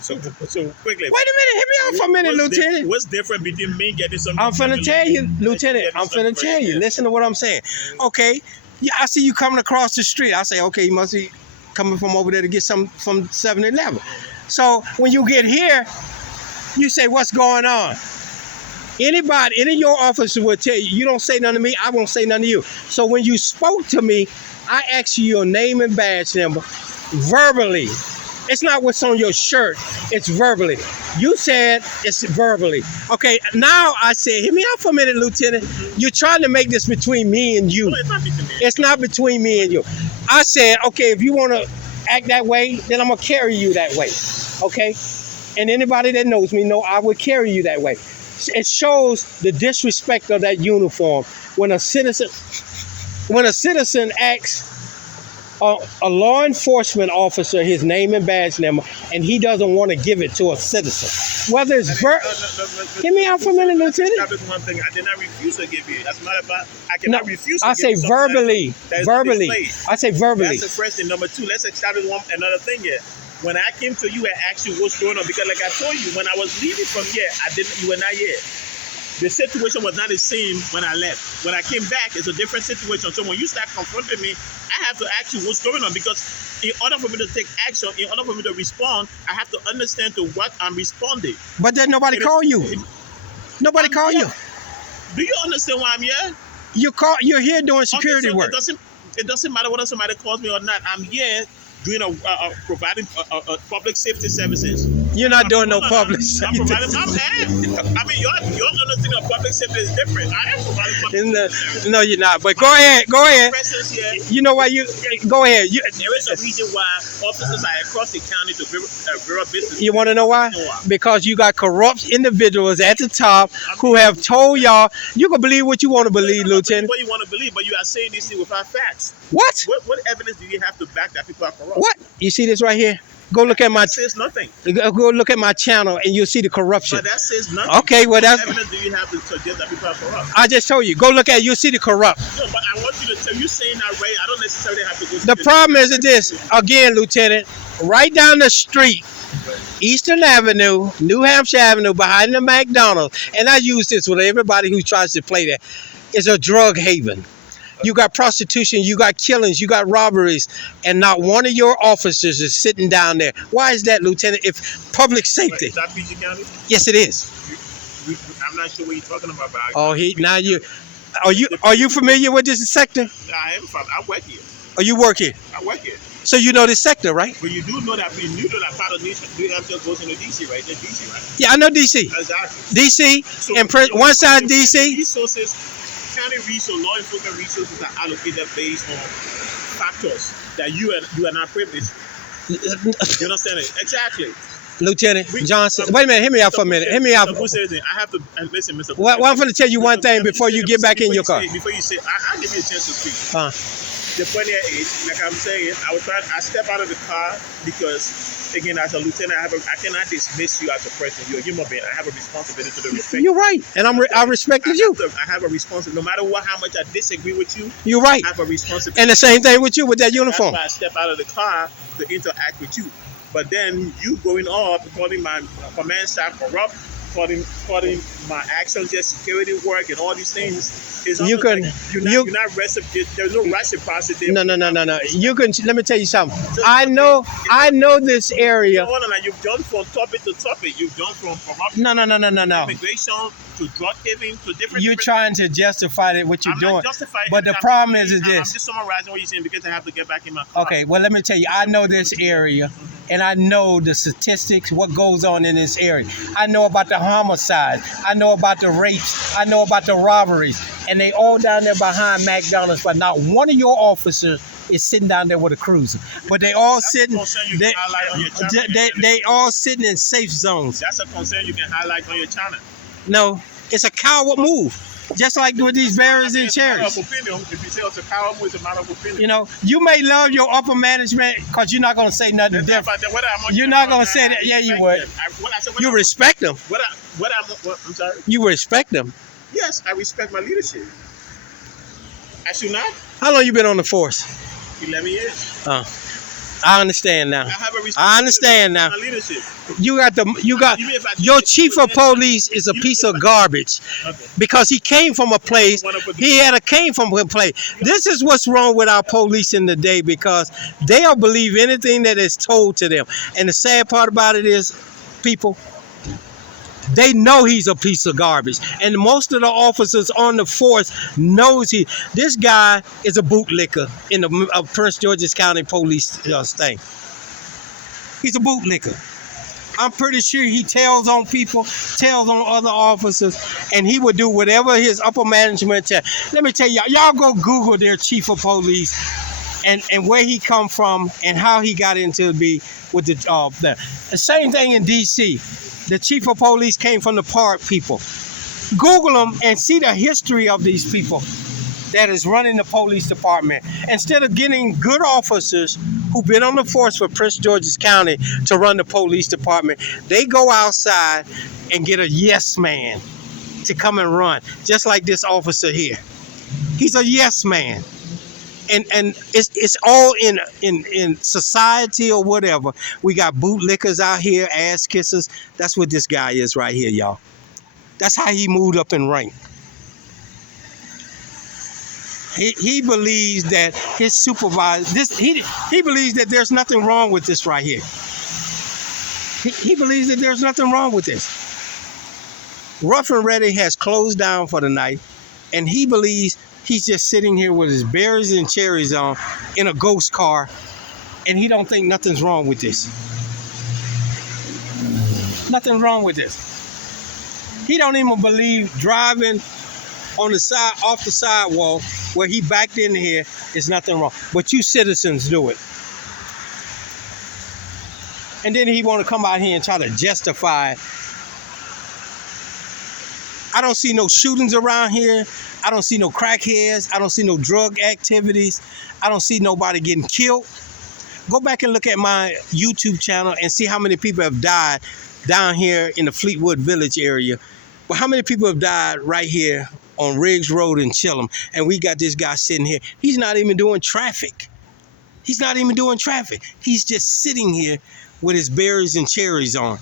So quickly. Wait a minute, hit me out for a minute, Lieutenant. What's different between me getting something? I'm finna tell you, Lieutenant. I'm finna tell you. Listen to what I'm saying. Okay, yeah, I see you coming across the street. I say, okay, you must be coming from over there to get some from 7-Eleven. So when you get here, you say, what's going on? Any of your officers will tell you, you don't say nothing to me, I won't say nothing to you. So when you spoke to me, I asked you your name and badge number verbally. It's not what's on your shirt, it's verbally. You said it's verbally. Okay, now I said, hear me out for a minute, Lieutenant. You're trying to make this between me and you. It's not between me and you. I said, okay, if you want to act that way, then I'm going to carry you that way. Okay? And anybody that knows me know I would carry you that way. It shows the disrespect of that uniform when a citizen asks a law enforcement officer his name and badge number, and he doesn't want to give it to a citizen. Whether it's hear me out for a minute, Lieutenant. That is one thing I did not refuse to give you. As a matter of fact, I cannot refuse to I say give you verbally. Verbally. I say verbally. That's the first thing. Number 2, let's establish another thing here. When I came to you and asked you what's going on, because like I told you, when I was leaving from here, you were not here. The situation was not the same when I left. When I came back, it's a different situation. So when you start confronting me, I have to ask you what's going on, because in order for me to take action, in order for me to respond, I have to understand to what I'm responding. But then nobody called you. Nobody called you. Do you understand why I'm here? You're here doing security work. It doesn't matter whether somebody calls me or not. I'm here doing providing public safety services. You're not doing no public safety. I'm providing I mean, your understanding of public safety is different. I am providing public safety. No, you're not. But go ahead. You know why you go ahead. There is a reason why officers are across the county to bureau business. You want to know why? Because you got corrupt individuals at the top who have told y'all you can believe what you want to believe, Lieutenant. What you want to believe, but you are saying these things without facts. What? What evidence do you have to back that people are corrupt? What? You see this right here? Go look at my. That says nothing. Go look at my channel and you'll see the corruption. But that says nothing. Okay, well that's. What evidence do you have to suggest that people are corrupt? I just told you. Go look at it. You'll see the corrupt. No, but I want you to tell you saying that right. I don't necessarily have to go. The problem is this. Again, Lieutenant, right down the street, Eastern Avenue, New Hampshire Avenue, behind the McDonald's, and I use this with everybody who tries to play that, is a drug haven. You got prostitution, you got killings, you got robberies, and not one of your officers is sitting down there. Why is that, Lieutenant? If public safety. Is that PG County? Yes, it is. I'm not sure what you're talking about. Oh, now you. Are you familiar with this sector? I am from. I work here. Or you work here? I work here. So you know this sector, right? But you do know that part of New Hampshire goes into DC, right? They're DC, right? Yeah, I know DC. Exactly. DC So and one side DC. Resources, county resources, law enforcement resources are allocated based on factors that you are not privileged. You understand it? Exactly. Lieutenant Johnson. Wait a minute. Hear me out for a minute. Hear me out. I have to listen, Mr. Well, I'm going to tell you one thing before you get back in your car. Before you say, I'll give you a chance to speak. The funny is, like I'm saying, I step out of the car because, again, as a lieutenant, I cannot dismiss you as a person. You're a human being. I have a responsibility to the respect. You're right, and I respected you. I have a responsibility. No matter how much I disagree with you, you're right. I have a responsibility. And the same thing with you with that uniform. That's why I step out of the car to interact with you. But then you going off, calling my command staff corrupt, calling my actions just security work and all these things. You're not reciprocity. There's no reciprocity. No. You can. Let me tell you something. I know this area. Hold on, you've gone from topic to topic. You've gone from corruption. No. Immigration to drug giving to different. You're trying to justify what you're doing. Not justifying. But the problem is this. I'm just summarizing what you're saying because I have to get back in my car. Okay. Well, let me tell you. I know this area, and I know the statistics. What goes on in this area? I know about the homicides. I know about the rapes. I know about the robberies. And they all down there behind McDonald's, but not one of your officers is sitting down there with a cruiser. But they all sitting. They all sitting in safe zones. That's a concern you can highlight on your channel. No, it's a coward move. Just like with these barriers and chairs. If you say it's a coward move, it's a matter of opinion. You know, you may love your upper management because you're not going to say nothing different. You're not going to say that. Yeah, you would. You respect them. I'm sorry. You respect them. Yes, I respect my leadership. I should not. How long you been on the force? 11 years. I understand now. I understand now. My leadership. Your chief of police is a piece of garbage because he came from a place. Came from a place. This is what's wrong with our police in the day because they'll believe anything that is told to them. And the sad part about it is, people, they know he's a piece of garbage. And most of the officers on the force knows this guy is a bootlicker in the Prince George's County Police thing. He's a bootlicker. I'm pretty sure he tells on people, tells on other officers, and he would do whatever his upper management tells. Let me tell y'all go Google their chief of police and where he come from and how he got into be with the same thing in D.C. The chief of police came from the Park people. Google them and see the history of these people that is running the police department. Instead of getting good officers who've been on the force for Prince George's County to run the police department, they go outside and get a yes man to come and run, just like this officer here. He's a yes man. And it's all in society or whatever. We got bootlickers out here, ass kissers. That's what this guy is right here, y'all. That's how he moved up in rank. He believes that his supervisor, he believes that there's nothing wrong with this right here. He believes that there's nothing wrong with this. Rough and Ready has closed down for the night, and he believes he's just sitting here with his berries and cherries on in a ghost car, and he don't think nothing's wrong with this. Nothing wrong with this. He don't even believe driving on the side, off the sidewalk, where he backed in here, is nothing wrong. But you citizens do it. And then he want to come out here and try to justify it. I don't see no shootings around here. I don't see no crackheads. I don't see no drug activities. I don't see nobody getting killed. Go back and look at my YouTube channel and see how many people have died down here in the Fleetwood Village area. Well, how many people have died right here on Riggs Road in Chillum? And we got this guy sitting here. He's not even doing traffic. He's not even doing traffic. He's just sitting here with his berries and cherries on.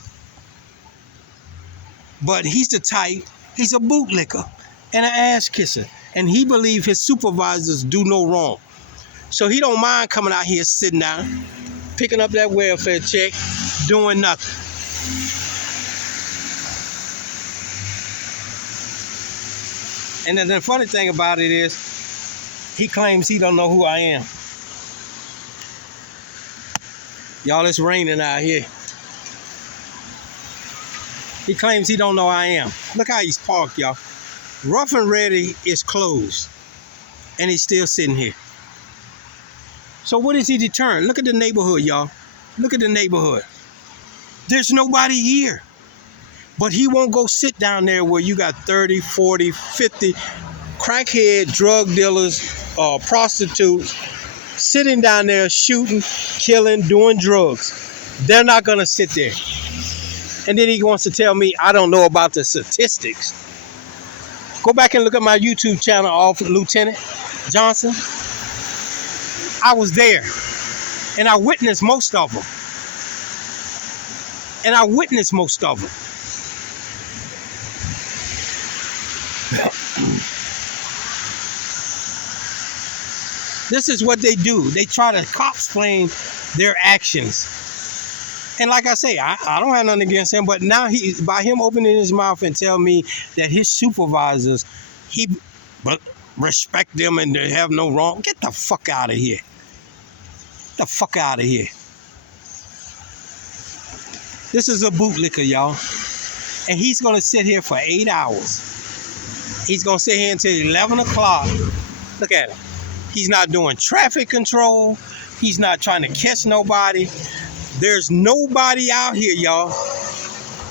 But he's the type, he's a bootlicker and an ass kisser. And he believes his supervisors do no wrong. So he don't mind coming out here sitting down, picking up that welfare check, doing nothing. And then the funny thing about it is, he claims he don't know who I am. Y'all, it's raining out here. He claims he don't know I am. Look how he's parked, y'all. Rough and Ready is closed. And he's still sitting here. So what is he deterring? Look at the neighborhood, y'all. Look at the neighborhood. There's nobody here. But he won't go sit down there where you got 30, 40, 50 crackhead drug dealers, prostitutes, sitting down there shooting, killing, doing drugs. They're not going to sit there. And then he wants to tell me I don't know about the statistics. Go back and look at my YouTube channel off Lieutenant Johnson. I was there. And I witnessed most of them. This is what they do. They try to cop-explain their actions. And like I say, I don't have nothing against him, but now by him opening his mouth and tell me that his supervisors, but respect them and they have no wrong. Get the fuck out of here. Get the fuck out of here. This is a bootlicker, y'all. And he's going to sit here for 8 hours. He's going to sit here until 11 o'clock. Look at him. He's not doing traffic control. He's not trying to catch nobody. There's nobody out here, y'all.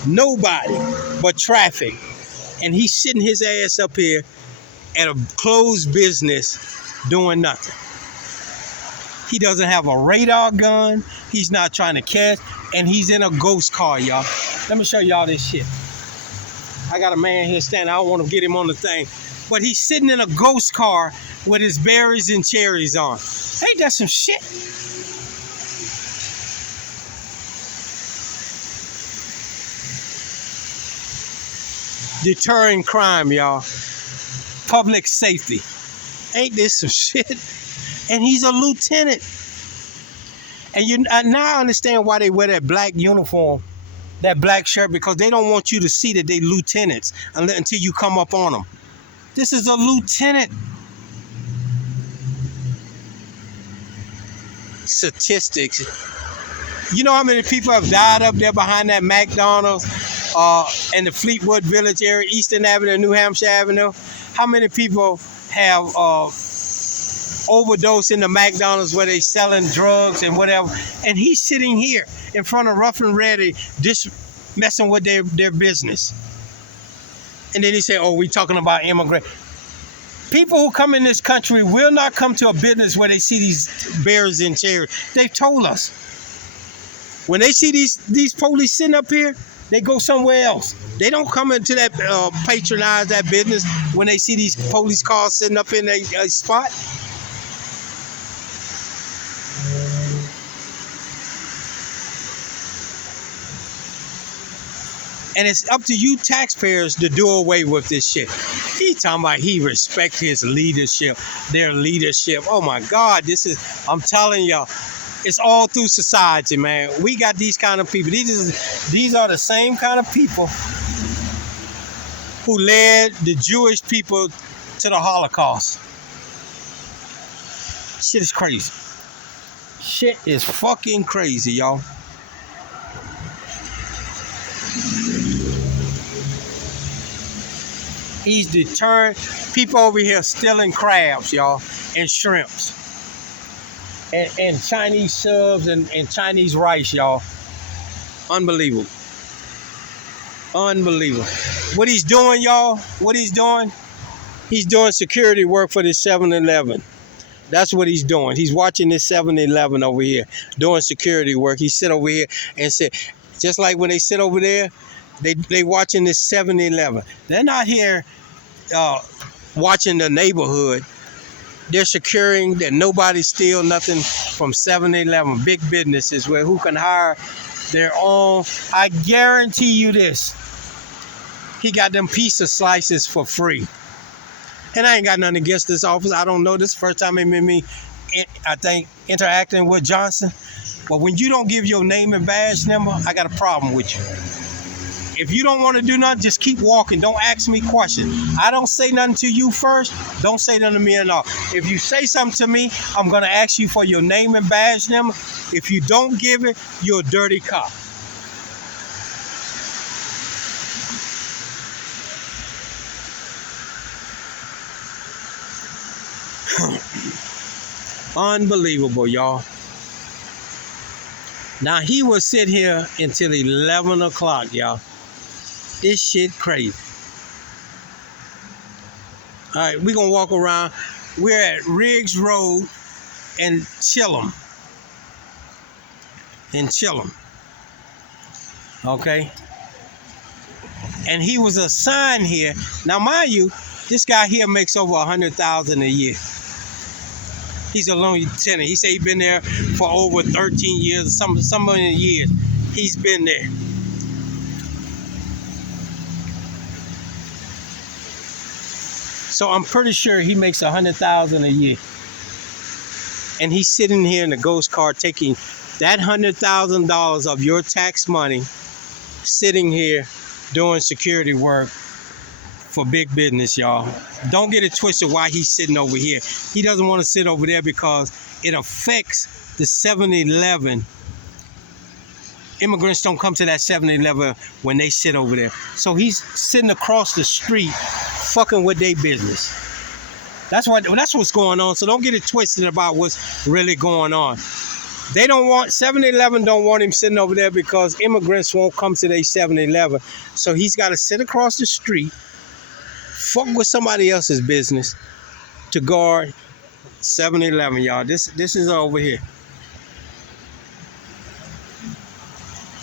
Nobody but traffic. And he's sitting his ass up here at a closed business doing nothing. He doesn't have a radar gun. He's not trying to catch. And he's in a ghost car, y'all. Let me show y'all this shit. I got a man here standing. I don't want to get him on the thing. But he's sitting in a ghost car with his berries and cherries on. Ain't that some shit? Deterring crime, y'all. Public safety. Ain't this some shit? And he's a lieutenant. And now I understand why they wear that black uniform, that black shirt, because they don't want you to see that they lieutenants until you come up on them. This is a lieutenant. Statistics. You know how many people have died up there behind that McDonald's in the Fleetwood Village area, Eastern Avenue, New Hampshire Avenue? How many people have overdosed in the McDonald's where they selling drugs and whatever? And he's sitting here in front of Rough and Ready, just messing with their business. And then he said, oh, we talking about immigrants. People who come in this country will not come to a business where they see these bears and chairs. They've told us. When they see these police sitting up here, they go somewhere else. They don't come into that patronize that business when they see these police cars sitting up in a spot. And it's up to you taxpayers to do away with this shit. He talking about he respects his leadership, their leadership. Oh my God, I'm telling y'all, it's all through society, man. We got these kind of people. These are the same kind of people who led the Jewish people to the Holocaust. Shit is crazy. Shit is fucking crazy, y'all. He's deterring people over here stealing crabs, y'all, and shrimps, and Chinese subs and Chinese rice, y'all. Unbelievable. Unbelievable. What he's doing, y'all, he's doing security work for this 7-Eleven. That's what he's doing. He's watching this 7-Eleven over here, doing security work. He sit over here and said, just like when they sit over there, they watching this 7-Eleven. They're not here watching the neighborhood. They're securing that nobody steal nothing from 7-Eleven, big businesses who can hire their own. I guarantee you this. He got them pizza slices for free. And I ain't got nothing against this office. I don't know this first time it made me, I think, interacting with Johnson. But when you don't give your name and badge number, I got a problem with you. If you don't want to do nothing, just keep walking. Don't ask me questions. I don't say nothing to you first. Don't say nothing to me at all. If you say something to me, I'm going to ask you for your name and badge number. If you don't give it, you're a dirty cop. Unbelievable, y'all. Now, he will sit here until 11 o'clock, y'all. This shit crazy. All right, we're going to walk around. We're at Riggs Road and Chillum. Okay? And he was assigned here. Now, mind you, this guy here makes over $100,000 a year. He's a loan lieutenant. He said he's been there for over 13 years, some many years. He's been there. So I'm pretty sure he makes $100,000 a year. And he's sitting here in the ghost car taking that $100,000 of your tax money, sitting here doing security work for big business, y'all. Don't get it twisted why he's sitting over here. He doesn't want to sit over there because it affects the 7-Eleven. Immigrants don't come to that 7-Eleven when they sit over there. So he's sitting across the street fucking with their business. That's what's going on. So don't get it twisted about what's really going on. 7-Eleven don't want him sitting over there because immigrants won't come to their 7-Eleven. So he's got to sit across the street, fuck with somebody else's business to guard 7-Eleven, y'all. This is over here.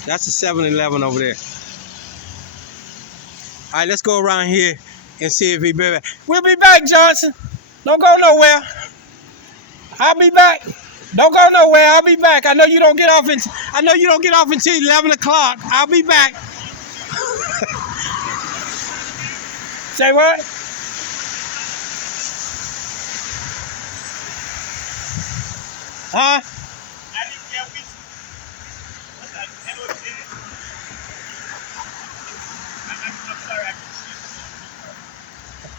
That's the 7-Eleven over there. All right, let's go around here and see if he'll be back. We'll be back, Johnson. Don't go nowhere. I'll be back. Don't go nowhere. I'll be back. I know you don't get off until 11 o'clock. I'll be back. Say what? Huh? I didn't get which. What's that? N.O.J. I'm sorry, I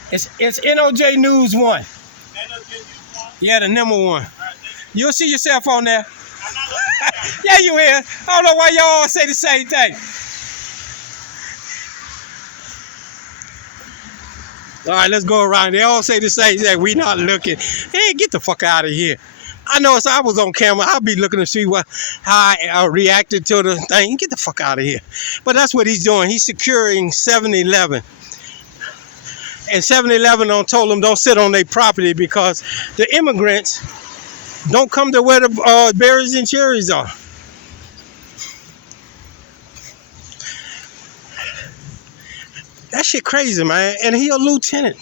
can see. It's N.O.J. News 1. N.O.J. News 1? Yeah, the number 1. All right, thank you. You'll see yourself on there. I'm not looking at that. Yeah, you is. I don't know why y'all all say the same thing. All right, let's go around. They all say the same thing. We not looking. Hey, get the fuck out of here. I know if I was on camera, I'd be looking to see how I reacted to the thing. Get the fuck out of here. But that's what he's doing. He's securing 7-Eleven. And 7-Eleven told them don't sit on their property because the immigrants don't come to where the berries and cherries are. That shit crazy, man. And he a lieutenant.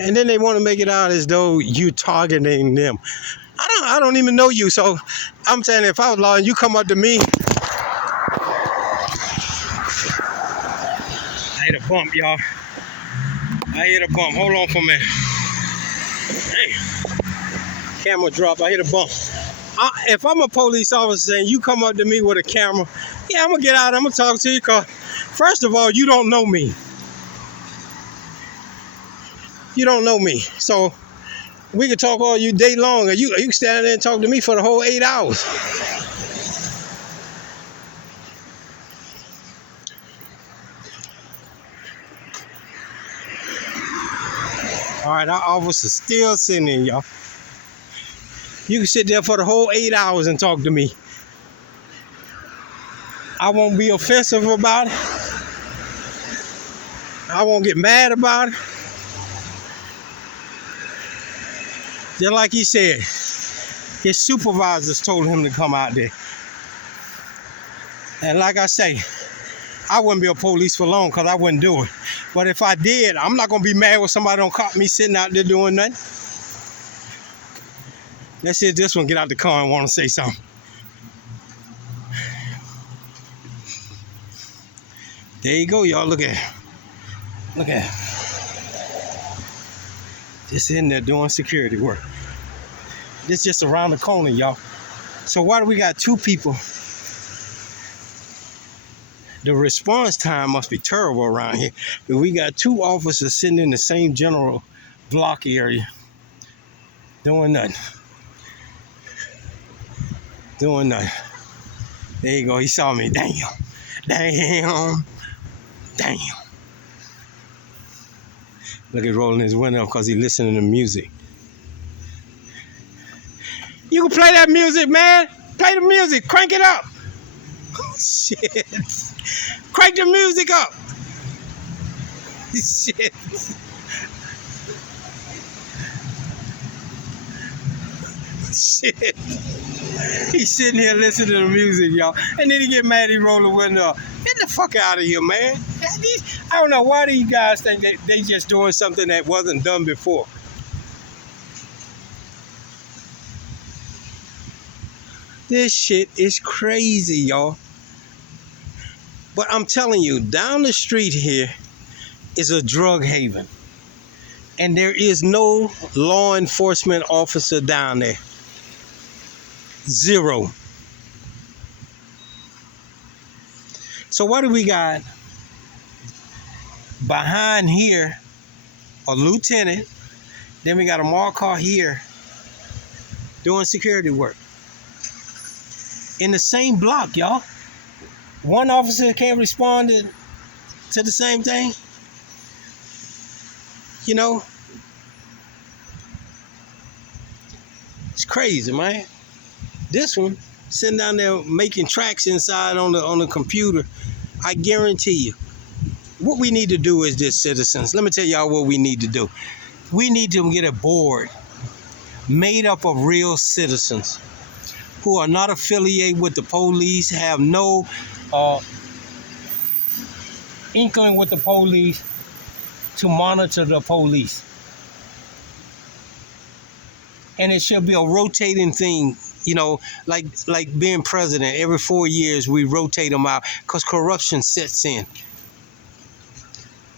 And then they want to make it out as though you targeting them. I don't even know you, so I'm saying if I was law and you come up to me, I hit a bump, y'all. I hit a bump. Hold on for a minute. Hey, camera drop. I hit a bump. If I'm a police officer and you come up to me with a camera, yeah, I'm gonna get out. I'm gonna talk to you because, first of all, you don't know me. You don't know me, so we can talk all you day long, and you can stand there and talk to me for the whole 8 hours. All right, our officer's still sitting there, y'all. You can sit there for the whole 8 hours and talk to me. I won't be offensive about it. I won't get mad about it. Just like he said, his supervisors told him to come out there. And like I say, I wouldn't be a police for long because I wouldn't do it. But if I did, I'm not going to be mad when somebody don't caught me sitting out there doing nothing. Let's see if this one get out the car and want to say something. There you go, y'all. Look at it. Look at it. Just in there doing security work. This just around the corner, y'all. So why do we got two people? The response time must be terrible around here. But we got two officers sitting in the same general block area. Doing nothing. Doing nothing. There you go. He saw me. Damn. Damn. Damn. Look at rolling his window because he's listening to music. You can play that music, man. Play the music. Crank it up. Oh, shit. Crank the music up. Shit. Shit. He's sitting here listening to the music, y'all. And then he get mad, he roll the window up. Get the fuck out of here, man. I don't know why do you guys think that they just doing something that wasn't done before. This shit is crazy, y'all. But I'm telling you, down the street here is a drug haven. And there is no law enforcement officer down there. Zero. So what do we got? Behind here, a lieutenant. Then we got a marked car here doing security work. In the same block, y'all. One officer can't respond to the same thing. You know, it's crazy, man. This one sitting down there making tracks inside on the computer. I guarantee you, what we need to do is this, citizens. Let me tell y'all what we need to do. We need to get a board made up of real citizens who are not affiliated with the police, have no inkling with the police, to monitor the police. And it should be a rotating thing, you know, like being president. Every 4 years we rotate them out because corruption sets in.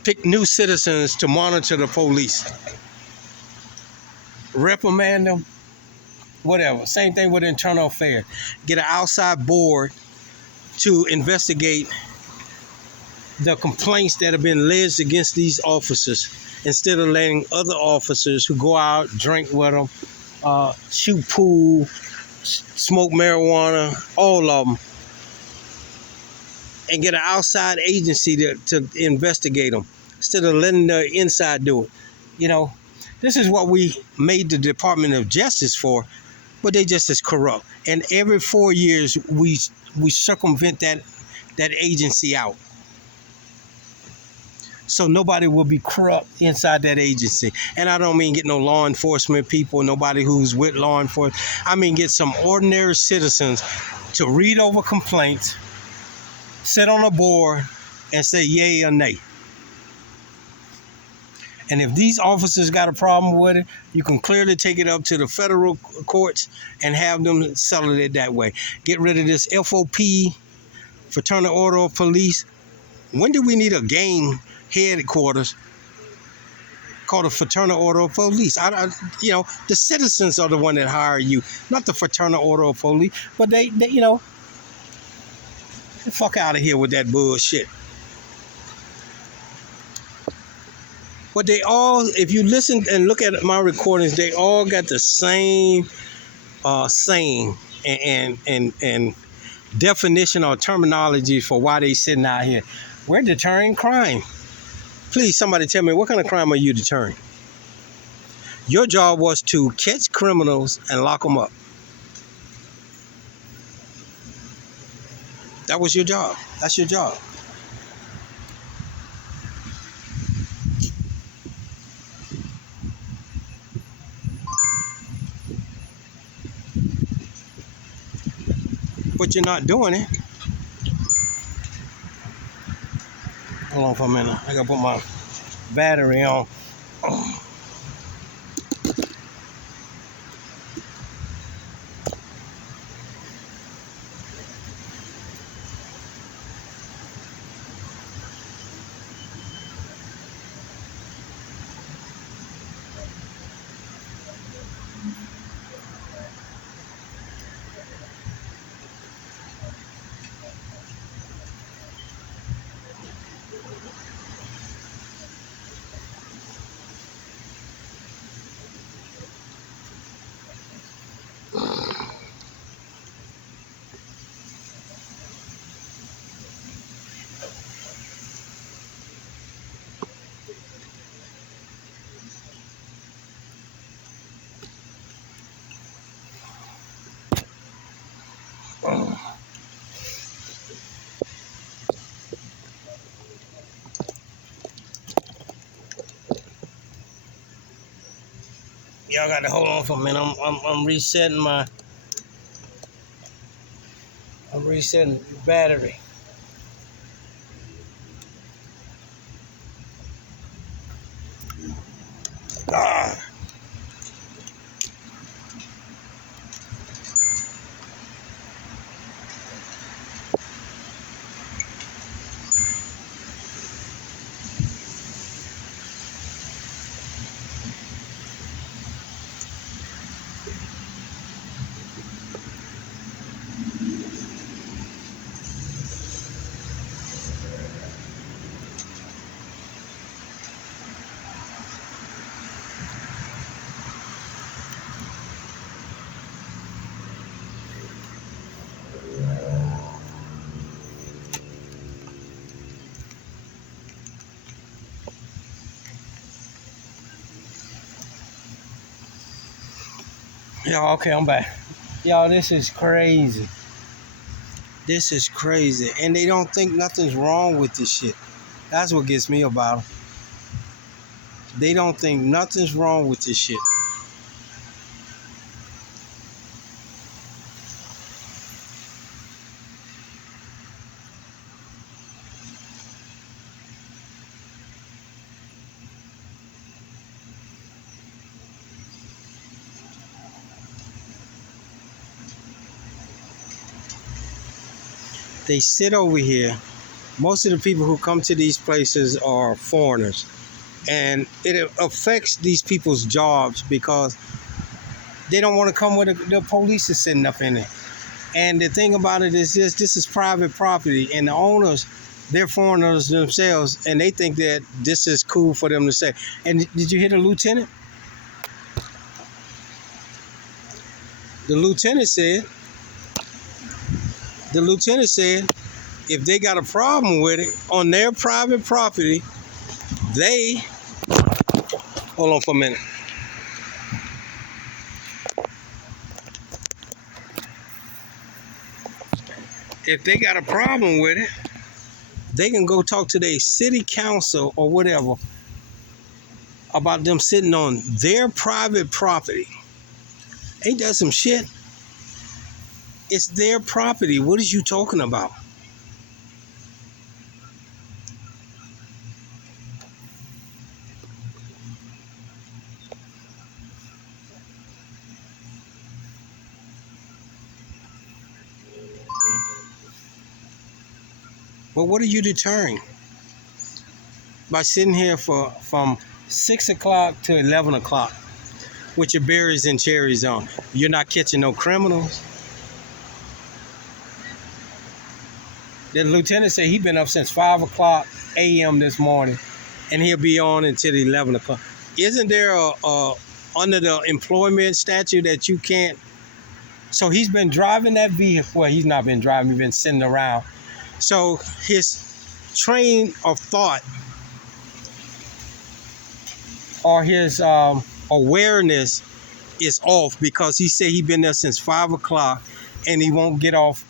Pick new citizens to monitor the police. Reprimand them, whatever. Same thing with internal affairs. Get an outside board to investigate the complaints that have been alleged against these officers instead of letting other officers who go out, drink with them, shoot pool, smoke marijuana, all of them, and get an outside agency to investigate them instead of letting the inside do it. You know, this is what we made the Department of Justice for, but they just as corrupt. And every 4 years we circumvent that agency out. So nobody will be corrupt inside that agency. And I don't mean get no law enforcement people, nobody who's with law enforcement. I mean get some ordinary citizens to read over complaints, sit on a board, and say yay or nay. And if these officers got a problem with it, you can clearly take it up to the federal courts and have them settle it that way. Get rid of this FOP, Fraternal Order of Police. When do we need a gang headquarters called the Fraternal Order of Police? You know, the citizens are the one that hire you, not the Fraternal Order of Police. But they you know, get the fuck out of here with that bullshit. But they all, if you listen and look at my recordings, they all got the same saying and definition or terminology for why they sitting out here. We're deterring crime. Please, somebody tell me, what kind of crime are you deterring? Your job was to catch criminals and lock them up. That was your job. That's your job. But you're not doing it. Hold on for a minute. I gotta put my battery on. Y'all got to hold on for a minute. I'm resetting my. I'm resetting the battery. Ah. Y'all, okay, I'm back. Y'all, this is crazy. This is crazy. And they don't think nothing's wrong with this shit. That's what gets me about them. They don't think nothing's wrong with this shit. They sit over here. Most of the people who come to these places are foreigners. And it affects these people's jobs because they don't want to come where the police is sitting up in there. And the thing about it is this is private property, and the owners, they're foreigners themselves, and they think that this is cool for them to say. And did you hear the lieutenant? The lieutenant said if they got a problem with it on their private property, they, hold on for a minute. If they got a problem with it, they can go talk to their city council or whatever about them sitting on their private property. Ain't that some shit? It's their property. What is you talking about? But what are you deterring? By sitting here from 6 o'clock to 11 o'clock with your berries and cherries on. You're not catching no criminals. The lieutenant said he's been up since 5 o'clock a.m. this morning, and he'll be on until 11 o'clock. Isn't there under the employment statute that you can't? So he's been driving that vehicle. Well, he's not been driving. He's been sitting around. So his train of thought or his awareness is off because he said he's been there since 5 o'clock and he won't get off.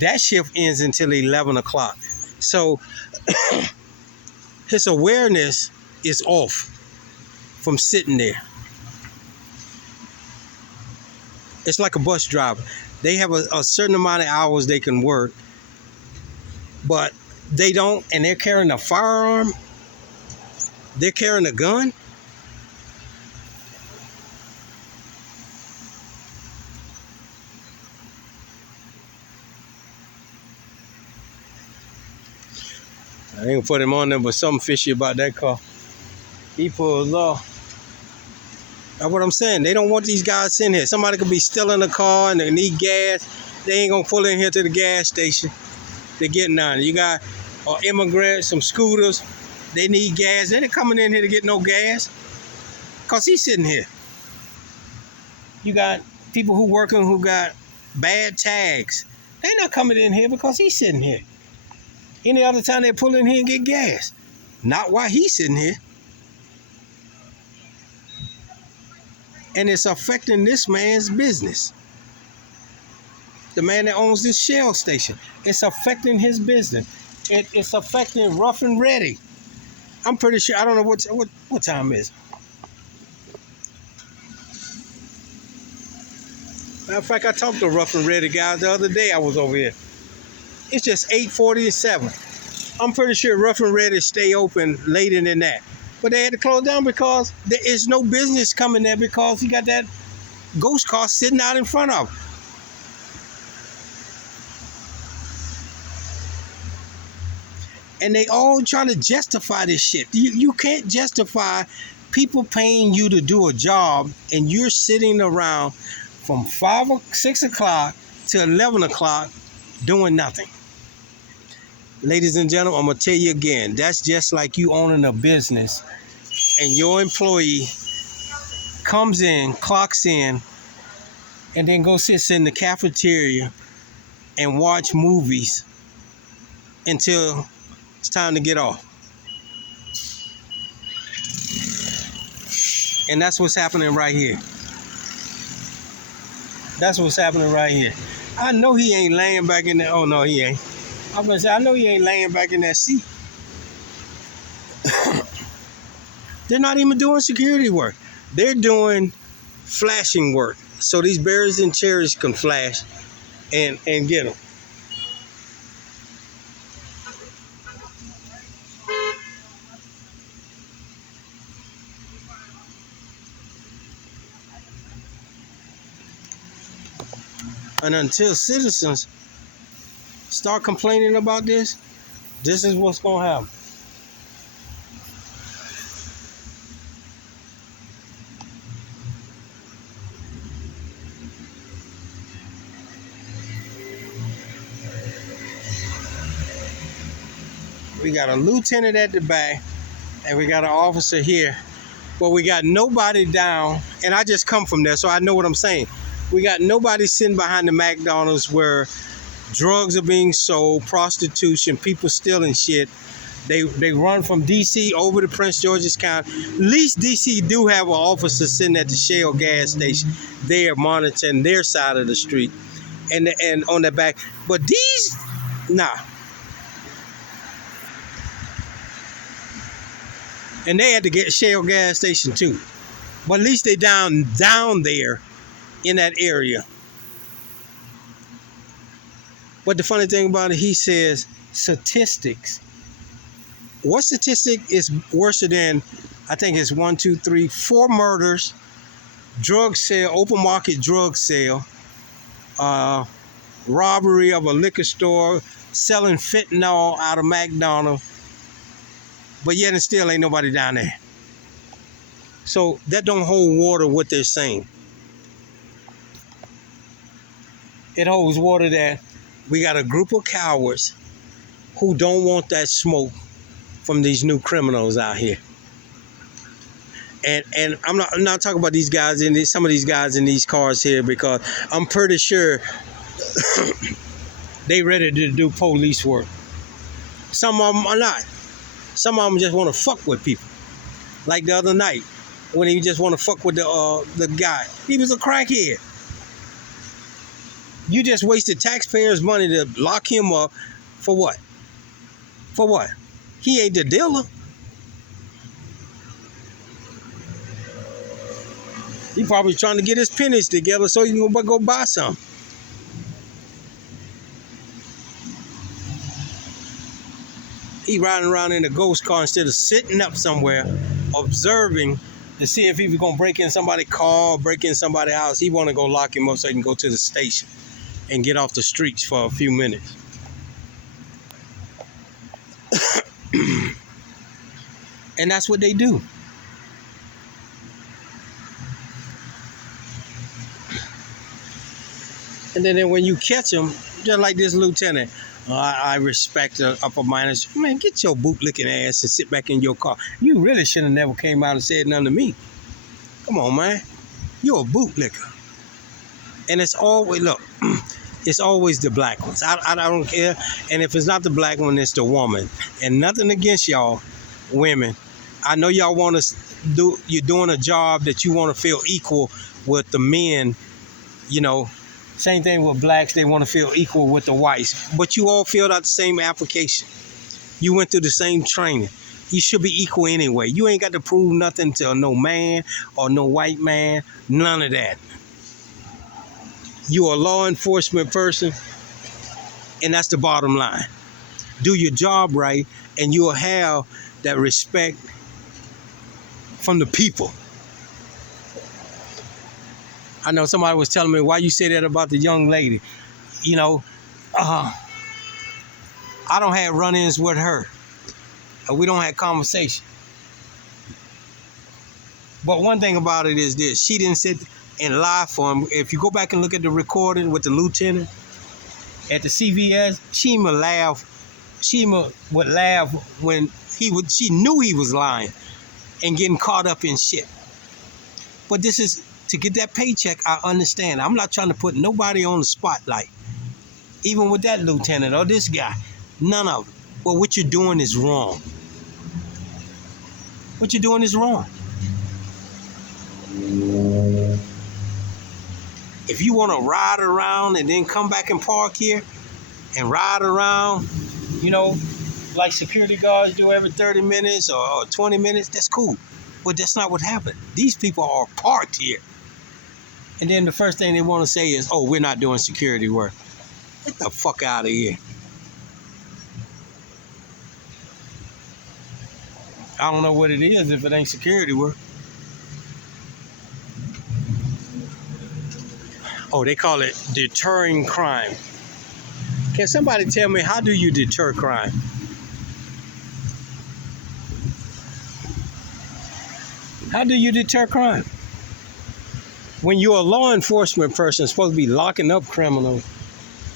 That shift ends until 11 o'clock. So his awareness is off from sitting there. It's like a bus driver. They have a certain amount of hours they can work, but they don't, and they're carrying a firearm. They're carrying a gun. I ain't gonna put him on there, but something fishy about that car. He pulls off. That's what I'm saying. They don't want these guys in here. Somebody could be stealing a car and they need gas. They ain't gonna pull in here to the gas station. They're getting on. You got immigrants, some scooters. They need gas. They ain't coming in here to get no gas. Cause he's sitting here. You got people who working who got bad tags. They not coming in here because he's sitting here. Any other time they pull in here and get gas. Not while he's sitting here. And it's affecting this man's business. The man that owns this Shell station. It's affecting his business. It's affecting Rough and Ready. I'm pretty sure, I don't know what time it is. Matter of fact, I talked to Rough and Ready guys the other day I was over here. It's just 8:47. I'm pretty sure Rough and Ready stay open later than that. But they had to close down because there is no business coming there because you got that ghost car sitting out in front of them. And they all trying to justify this shit. You can't justify people paying you to do a job and you're sitting around from 5 or 6 o'clock to 11 o'clock doing nothing. Ladies and gentlemen, I'm going to tell you again, that's just like you owning a business and your employee comes in, clocks in, and then go sit in the cafeteria and watch movies until it's time to get off. And that's what's happening right here. That's what's happening right here. I know he ain't laying back in there. Oh, no, he ain't. I'm going to say, I know he ain't laying back in that seat. They're not even doing security work. They're doing flashing work. So these barriers and chairs can flash and get them. And until citizens start complaining about this, this is what's going to happen. We got a lieutenant at the back, and we got an officer here, but we got nobody down, and I just come from there, so I know what I'm saying. We got nobody sitting behind the McDonald's where drugs are being sold, prostitution, people stealing shit. They run from D.C. over to Prince George's County. At least D.C. do have an officer sitting at the Shell gas station there monitoring their side of the street and on the back. But these, nah. And they had to get Shell gas station too. But at least they down there in that area. But the funny thing about it, he says statistics. What statistic is worse than, I think it's 1, 2, 3, 4 murders, drug sale, open market drug sale, robbery of a liquor store, selling fentanyl out of McDonald's, but yet and still ain't nobody down there. So that don't hold water what they're saying. It holds water that we got a group of cowards who don't want that smoke from these new criminals out here. And I'm not talking about these guys some of these guys in these cars here, because I'm pretty sure they ready to do police work. Some of them are not. Some of them just want to fuck with people. Like the other night when he just want to fuck with the guy. He was a crackhead. You just wasted taxpayers' money to lock him up for what? For what? He ain't the dealer. He probably trying to get his pennies together so he can go buy some. He riding around in a ghost car instead of sitting up somewhere, observing to see if he was gonna break in somebody's car, break in somebody's house. He want to go lock him up so he can go to the station and get off the streets for a few minutes. And that's what they do. And then when you catch them, just like this lieutenant, I respect the upper miners. Man, get your boot-licking ass and sit back in your car. You really should have never came out and said nothing to me. Come on, man. You're a bootlicker. And it's always, look, it's always the black ones. I don't care. And if it's not the black one, it's the woman. And nothing against y'all, women. I know y'all want to do, you're doing a job that you want to feel equal with the men, you know. Same thing with blacks, they want to feel equal with the whites. But you all filled out the same application. You went through the same training. You should be equal anyway. You ain't got to prove nothing to no man or no white man, none of that. You're a law enforcement person, and that's the bottom line. Do your job right, and you'll have that respect from the people. I know somebody was telling me, why you say that about the young lady? You know, I don't have run-ins with her. We don't have conversation. But one thing about it is this: she didn't sit and lie for him. If you go back and look at the recording with the lieutenant at the CVS, she would laugh. She would laugh when she knew he was lying and getting caught up in shit. But this is to get that paycheck. I understand. I'm not trying to put nobody on the spotlight, even with that lieutenant or this guy. None of it. But what you're doing is wrong. What you're doing is wrong. If you want to ride around and then come back and park here and ride around, like security guards do every 30 minutes or 20 minutes, that's cool. But that's not what happened. These people are parked here. And then the first thing they want to say is, oh, we're not doing security work. Get the fuck out of here. I don't know what it is if it ain't security work. Oh, they call it deterring crime. Can somebody tell me, how do you deter crime? How do you deter crime? When you're a law enforcement person supposed to be locking up criminals,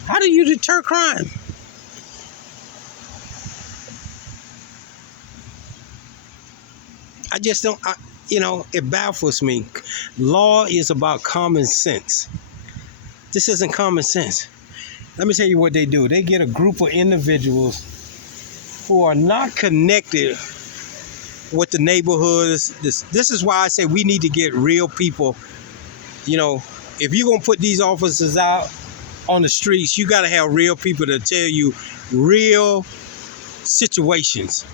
how do you deter crime? I just don't, it baffles me. Law is about common sense. This isn't common sense. Let me tell you what they do. They get a group of individuals who are not connected with the neighborhoods. This is why I say we need to get real people. If you're going to put these officers out on the streets, you got to have real people to tell you real situations.